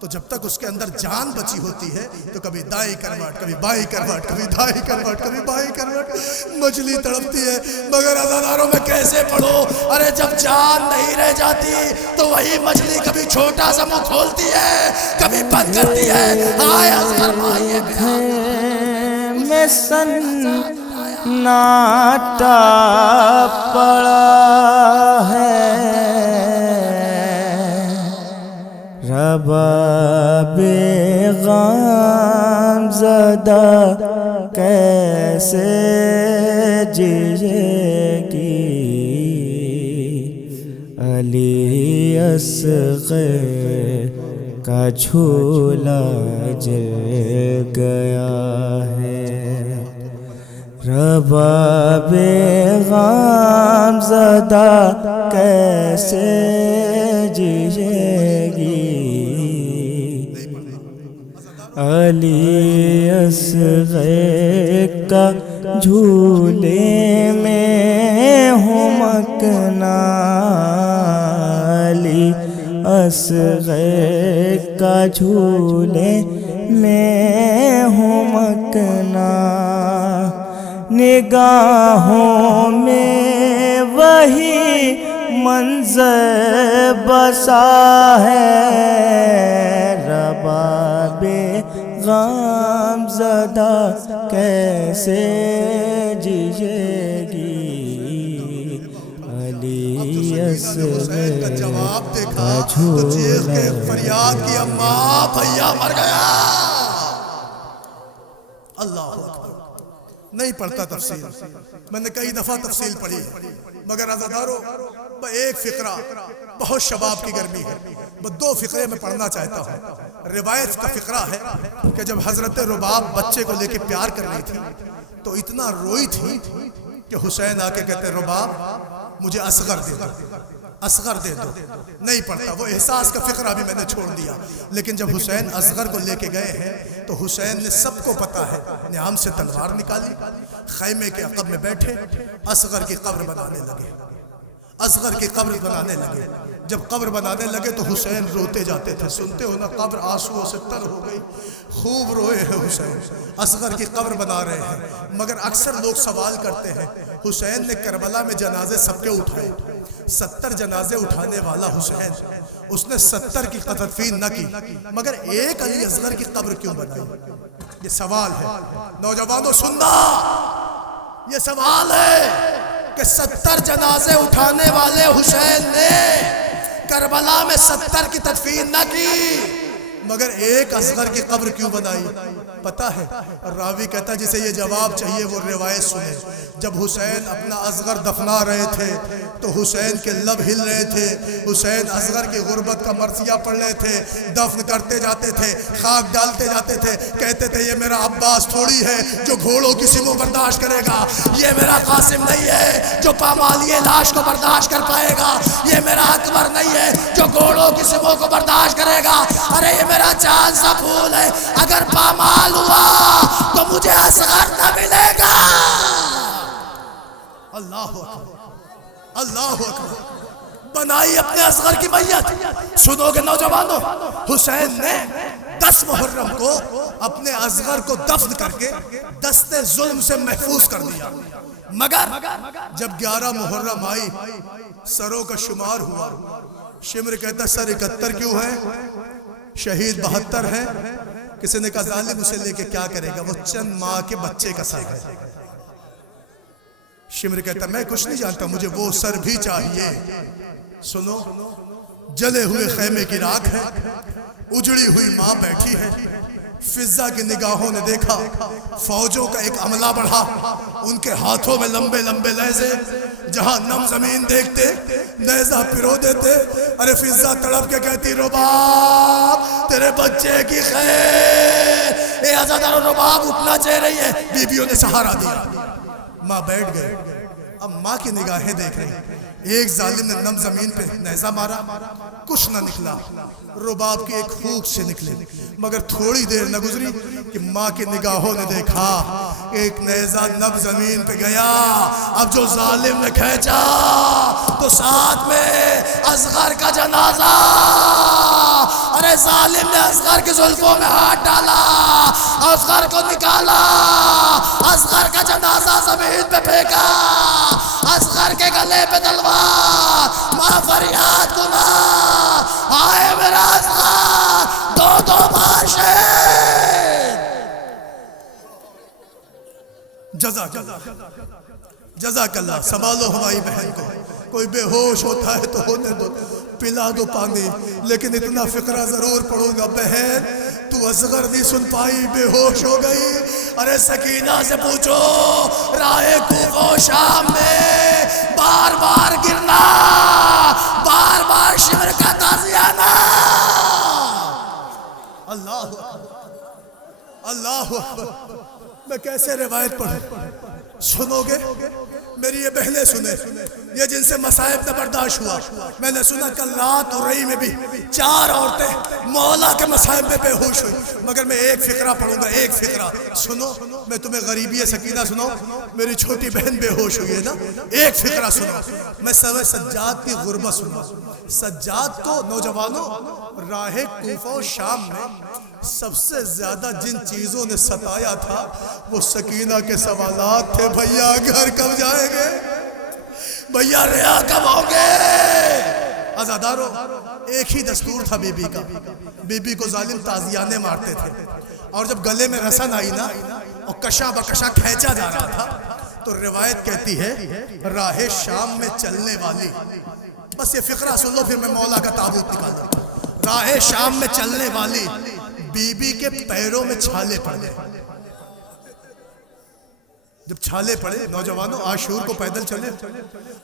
تو جب تک اس کے اندر جان بچی ہوتی ہے تو کبھی دائیں کروٹ، کبھی بائیں کروٹ، کبھی دائیں کروٹ، کبھی بائیں کروٹ مچھلی تڑپتی ہے۔ مگر عزاداروں میں کیسے پڑھو، ارے جب جان نہیں رہ جاتی تو وہی مچھلی کبھی چھوٹا سا منہ کھولتی ہے، کبھی بند کرتی ہے۔ آئے اصغر مائیے میں ناٹا پڑا ہے، رباب غم زدہ کیسے جیے گی، علی اصغر کا جھولا جل گیا ہے، رباب غم زدہ کیسے جیے گی، علی اصغر کا جھولے میں ہوں مکنا، علی اصغر کا جھولے میں ہوں مکنا، نگاہوں میں وہی منظر بسا ہے، رباب غم زدہ کیسے جیے گی، علی حسین کا اصغر جواب دیکھا تو چیخ کے فریاد کی، اماں بھیا مر گیا۔ اللہ اکبر۔ نہیں پڑھتا تفصیل، میں نے کئی دفعہ تفصیل پڑھی ہے، مگر عزاداروں ایک فقرہ بہت شباب کی گرمی ہے، دو فقرے میں پڑھنا چاہتا ہوں۔ روایت کا فقرہ ہے کہ جب حضرت رباب بچے کو لے کے پیار کر رہی تھی تو اتنا روئی تھی کہ حسین آ کے کہتے رباب مجھے اصغر دے دو، اصغر دے دو۔ نہیں پڑھتا، وہ احساس کا فقرہ بھی میں نے چھوڑ دیا۔ لیکن جب حسین اصغر کو لے کے گئے ہیں تو حسین نے، سب کو پتا ہے، نیام سے تلوار نکالی، خیمے کے عقب میں بیٹھے اصغر کی قبر بنانے لگے، اصغر کی قبر بنانے لگے۔ جب قبر بنانے لگے تو حسین روتے جاتے تھے، سنتے ہو نا، قبر آنسوؤں سے تر ہو گئی، خوب روئے ہیں حسین، اصغر کی قبر بنا رہے ہیں۔ مگر اکثر لوگ سوال کرتے ہیں، حسین نے کربلا میں جنازے سب کے اٹھائے، 70 جنازے اٹھانے والا حسین، اس نے 70 کی تدفین نہ کی، مگر ایک علی اصغر کی قبر کیوں بنائی؟ یہ سوال ہے نوجوانوں، سننا، یہ سوال ہے کہ 70 جنازے اٹھانے والے حسین نے کربلا میں 70 کی تدفین نہ کی، مگر ایک اصغر کی قبر کیوں بنائی؟ پتہ ہے؟ راوی کہتا ہے جسے یہ جواب چاہیے وہ روایت سنے۔ جب حسین اپنا اصغر دفنا رہے تھے تو حسین کے لب ہل رہے تھے، حسین اصغر کی غربت کا مرثیہ پڑھ رہے تھے، دفن کرتے جاتے تھے، خاک ڈالتے جاتے تھے، کہتے تھے یہ میرا عباس تھوڑی ہے جو گھوڑوں کی سموں برداشت کرے گا، یہ میرا قاسم نہیں ہے جو پامالی لاش کو برداشت کر پائے گا، یہ میرا اکبر نہیں ہے جو گھوڑوں کی سموں کو برداشت کرے گا، ارے یہ میرا چاند سا پھول ہے، اگر پامال ہوا تو مجھے اصغر نہ ملے گا۔ اللہ اکبر، اللہ اکبر۔ بنائی اپنے اصغر کی میت۔ سنو گے نوجوانوں، حسین نے 10 محرم کو اپنے اصغر کو دفن کر کے دست ظلم سے محفوظ کر دیا، مگر جب 11 محرم آئی، سروں کا شمار ہوا، شمر کہتا سر 71 کیوں ہے، شہید 72 ہے۔ کسی نے کہا ظالم اسے لے کے کیا کرے گا، وہ چند ماہ کے بچے کا سر ہے۔ شمر کہتا میں کچھ نہیں جانتا، مجھے وہ سر بھی چاہیے۔ سنو، جلے ہوئے خیمے کی راکھ ہے، اجڑی ہوئی ماں بیٹھی ہے، فضا کی نگاہوں نے دیکھا فوجوں کا ایک عملہ بڑھا، ان کے ہاتھوں میں لمبے لمبے نیزے، جہاں نم زمین دیکھتے نیزہ پرو دیتے۔ ارے فضا تڑپ کے کہتی رباب تیرے بچے کی خیر، اے عزادار رباب اٹھنا چاہ رہی ہے۔ بیویوں نے سہارا دیا، ماں بیٹھ گئے۔ اب ماں کی نگاہیں دیکھ رہی، ایک ظالم نے نم زمین پہ نیزہ مارا، کچھ نہ نکلا، رباب کی ایک خوک سے نکلے، مگر تھوڑی دیر نہ گزری کہ ماں کی نگاہوں نے دیکھا ایک نیزہ نم زمین پہ گیا۔ اب جو ظالم نے کھینچا تو ساتھ میں اصغر کا جنازہ، ارے ظالم نے اصغر کی زلفوں میں ہاتھ ڈالا، اصغر کو نکالا، اصغر کا جنازہ زمین پہ پھینکا، اصغر کے گلے پہ تلوار، ماں فریاد گناہ، آئے میرا اصغر، دو بار شہید۔ جزاک اللہ۔ سنبھالو ہماری بہن کو، کوئی بے ہوش ہوتا ہے تو ہونے دو، پلا دو پانی، لیکن اتنا فقرہ ضرور پڑھوں گا، بہن تو اصغر نہیں سن پائی، بے ہوش ہو گئی۔ ارے سکینہ سے پوچھو، راہ کوفہ و شام میں بار بار گرنا، بار بار شمر کا تازیانہ۔ اللہ اکبر۔ میں کیسے روایت پڑھوں؟ سنو گے؟ میری یہ بہنیں سنیں، یہ جن سے مصائب نہ برداشت ہوا۔ میں نے سنا کل رات ارئی میں بھی 4 عورتیں مولا کے مصائب میں بے ہوش ہوئی، مگر میں ایک فقرہ پڑھوں گا، ایک فقرہ سنو۔ میں تمہیں غریبی سکینہ سناؤں، میری چھوٹی بہن بے ہوش ہوئی ہے نا، ایک فقرہ سنو۔ میں سجاد کی غربت سنو۔ سجاد کو نوجوانوں راہ کوفہ و شام میں سب سے زیادہ جن چیزوں نے ستایا تھا وہ سکینہ کے سوالات تھے۔ بھیا گھر کب جائیں گے؟ بھیا رہا کب ہوں گے؟ عزادارو، ایک ہی دستور تھا بی بی کا، بی بی کو ظالم تازیانے مارتے تھے، اور جب گلے میں رسن آئی نا اور کشا بکشا کھینچا جا رہا تھا تو روایت کہتی ہے راہ شام میں چلنے والی، بس یہ فقرہ سن لو پھر میں مولا کا تابوت نکالوں۔ راہ شام میں چلنے والی بی بی کے پیروں میں چھالے پڑے۔ جب چھالے پڑے، نوجوانوں عاشور کو پیدل چلے،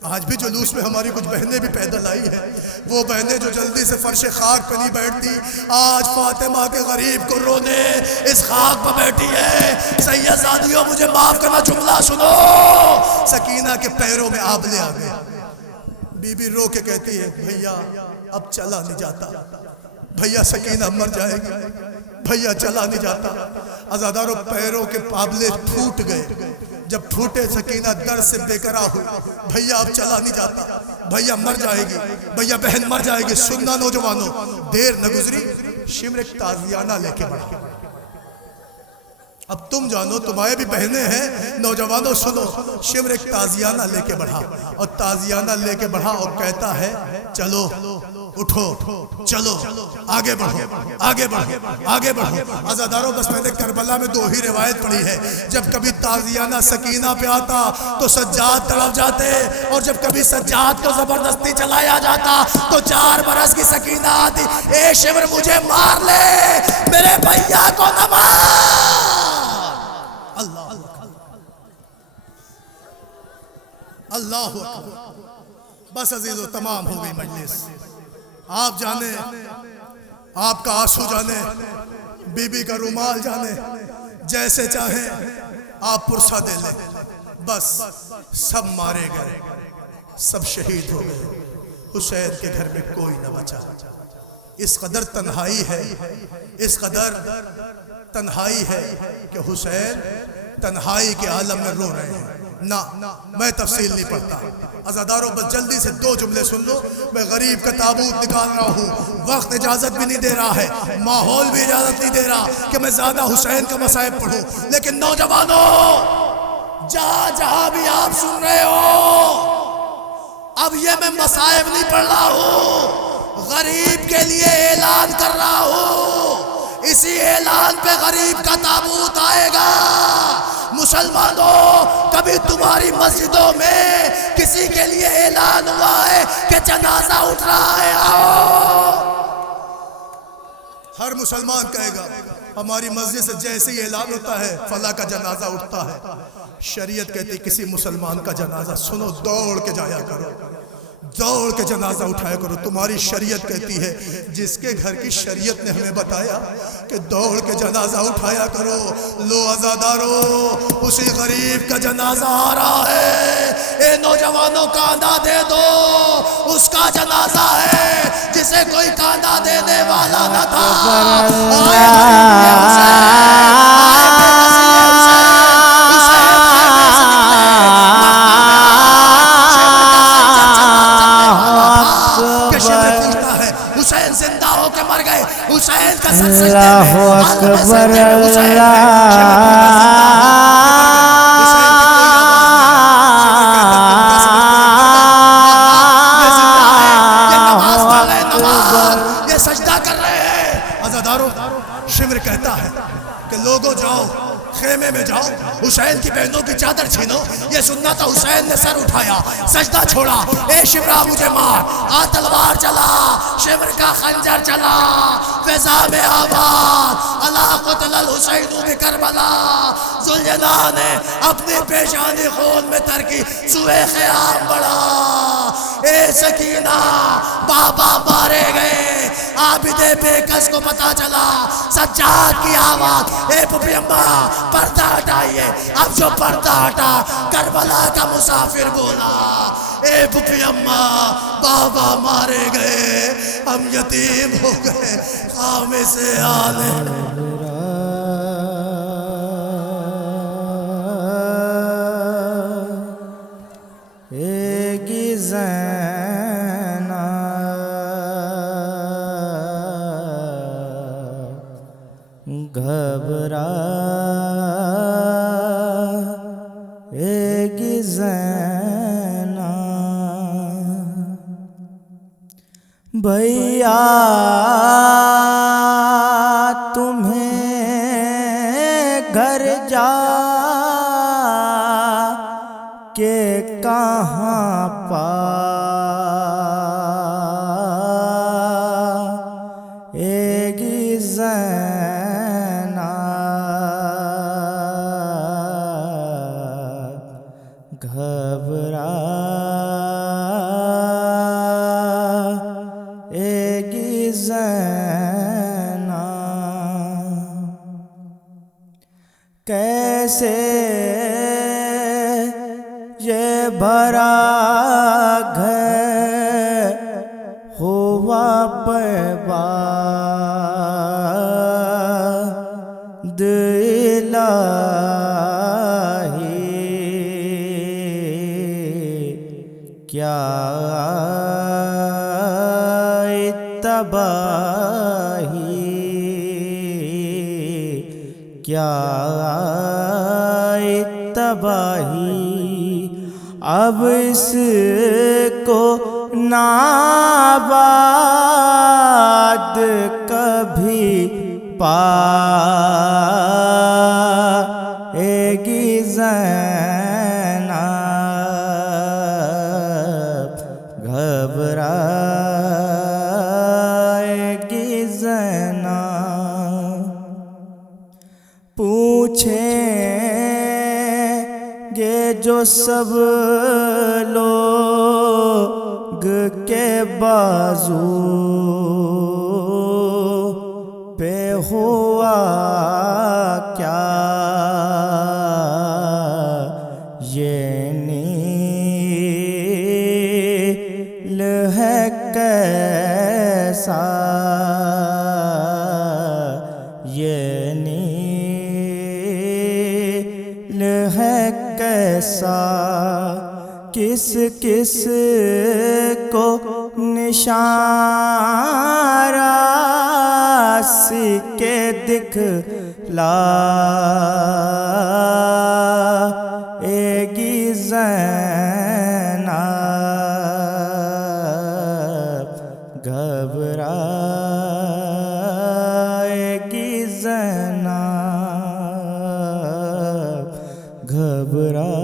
آج بھی جلوس میں ہماری کچھ بہنیں بھی پیدل آئی ہیں، وہ بہنیں جو جلدی سے فرش خاک پہ نہیں بیٹھتی، آج فاطمہ کے غریب کو رونے اس خاک پہ بیٹھی ہے۔ سید زادیوں مجھے معاف کرنا، جملہ سنو۔ سکینہ کے پیروں میں آبلے آ گئے، بی بی رو کے کہتی ہے بھیا اب چلا نہیں جاتا، بھیا سکینہ مر جائے گی، بھیا چلا نہیں جاتا۔ عزاداروں پیروں کے آبلے پھوٹ گئے، جب پھوٹے سکینہ در سے بے قرار ہوئی، بھیا اب چلا نہیں جاتا، بھیا مر جائے گی، بھیا بہن مر جائے گی۔ سننا نوجوانوں، دیر نہ گزری شمر ایک تازیانہ لے کے بڑھا۔ اب تم جانو، تمہارے بھی بہنیں ہیں، نوجوانوں سنو، شمر ایک تازیانہ لے کے بڑھا، اور تازیانہ لے کے بڑھا اور کہتا ہے چلو اٹھو، چلو آگے بڑھو، آگے بڑھو، آگے بڑھو۔ عزاداروں بس میں نے کربلا میں 2 ہی روایت پڑھی ہے، جب کبھی تازیانہ سکینہ پہ آتا تو سجاد تڑپ جاتے، اور جب کبھی سجاد کو زبردستی چلایا جاتا تو 4 برس کی سکینہ آتی، اے شمر مجھے مار لے میرے بھیا کو نہ مار۔ اللہ اکبر۔ بس عزیزو تمام ہو گئی مجلس، آپ جانے، آپ کا آنسو جانے، بی بی کا رومال جانے، جیسے چاہیں آپ پرسہ دے لیں، بس سب مارے گئے، سب شہید ہو گئے، حسین کے گھر میں کوئی نہ بچا۔ اس قدر تنہائی ہے، اس قدر تنہائی ہے کہ حسین تنہائی کے عالم میں رو رہے ہیں۔ نہ میں تفصیل نہیں پڑھتا، عزاداروں بس جلدی سے 2 جملے سن لو۔ میں غریب کا تابوت نکال رہا ہوں، وقت اجازت بھی نہیں دے رہا ہے، ماحول بھی اجازت نہیں دے رہا کہ میں زیادہ حسین کا مصائب پڑھوں، لیکن نوجوانوں جہاں بھی آپ سن رہے ہو، اب یہ میں مصائب نہیں پڑھ رہا ہوں، غریب کے لیے اعلان کر رہا ہوں۔ اسی اعلان پہ غریب کا تابوت آئے گا۔ مسلمانوں، کبھی تمہاری مسجدوں میں کسی کے لیے اعلان ہوا ہے کہ جنازہ اٹھ رہا ہے؟ آؤ، ہر مسلمان کہے گا ہماری مسجد سے جیسے ہی اعلان ہوتا ہے فلاں کا جنازہ اٹھتا ہے۔ شریعت کہتی کسی مسلمان کا جنازہ سنو دوڑ کے جایا کرو، دوڑ کے جنازہ اٹھایا کرو۔ تمہاری شریعت کہتی ہے، جس کے گھر کی شریعت نے ہمیں بتایا کہ دوڑ کے جنازہ اٹھایا کرو۔ لو عزادارو، اسی غریب کا جنازہ آ رہا ہے، اے نوجوانوں کاندھا دے دو، اس کا جنازہ ہے جسے کوئی کاندھا دینے والا نہ تھا۔ آئے غریب حسین، آئے بے نصیب حسین، حسین خیمے سے نکلے، شمر کا خنجر چلنے والا تھا کہ شمر پوچھتا ہے حسین زندہ ہو کے مر گئے، حسین کا سر سجدے میں، عالم سجدے میں حسین ہے، شمر پوچھتا زندہ ہو کے مر گئے، حسین کی کوئی آواز نہیں، شمر کہتا تم کا سمجھ میں ماں یہ زندہ ہے، یہ نماز پڑھ رہے ہیں، نماز یہ سجدہ کر رہے ہیں۔ عزادارو، شمر کہتا ہے کہ لوگوں جاؤ خیمے میں جاؤ، حسین کی بہنوں کی چادر چھینو۔ یہ سننا تھا، حسین نے سر اٹھایا، سجدہ چھوڑا، اے شمرا مجھے مار، آ تلوار چلا، شمر کا خنجر چلا، فضا میں آباد، الا قتل الحسین بکربلا، ذوالجلال نے اپنی پیشانی خون میں تر کی، سوئے خیام بڑھا، اے سکینہ بابا مارے گئے، عابد بے کس کو پتا چلا، سجاد کی آواز، اے پھپھی اماں پردہ ہٹائیے، اب جو پردہ ہٹا کربلا کا مسافر بولا، اے پھپھی اماں بابا مارے گئے، ہم یتیم ہو گئے، خامس آلے ایگی زینب گھبرا، ایگی زینب بھیا تمہیں گھر جا کہ کہاں پا ایگی زینب گھبرا، ایگی زینب کیسے یہ بھرا گھر ہوا برباد، الہی کیا تباہی، کیا تباہی، اب اس کو ناباد کبھی پائیگی زینب گھبرائیگی زینب، پوچھیں گے جو سب لوگ کے بازو پہ ہوا کیا، یہ نیل ہے کیسا، یہ نیل ہے کیسا، کس کس کو نشان راسی کے دکھلائیگی زینب گھبرائیگی زینب گھبرا۔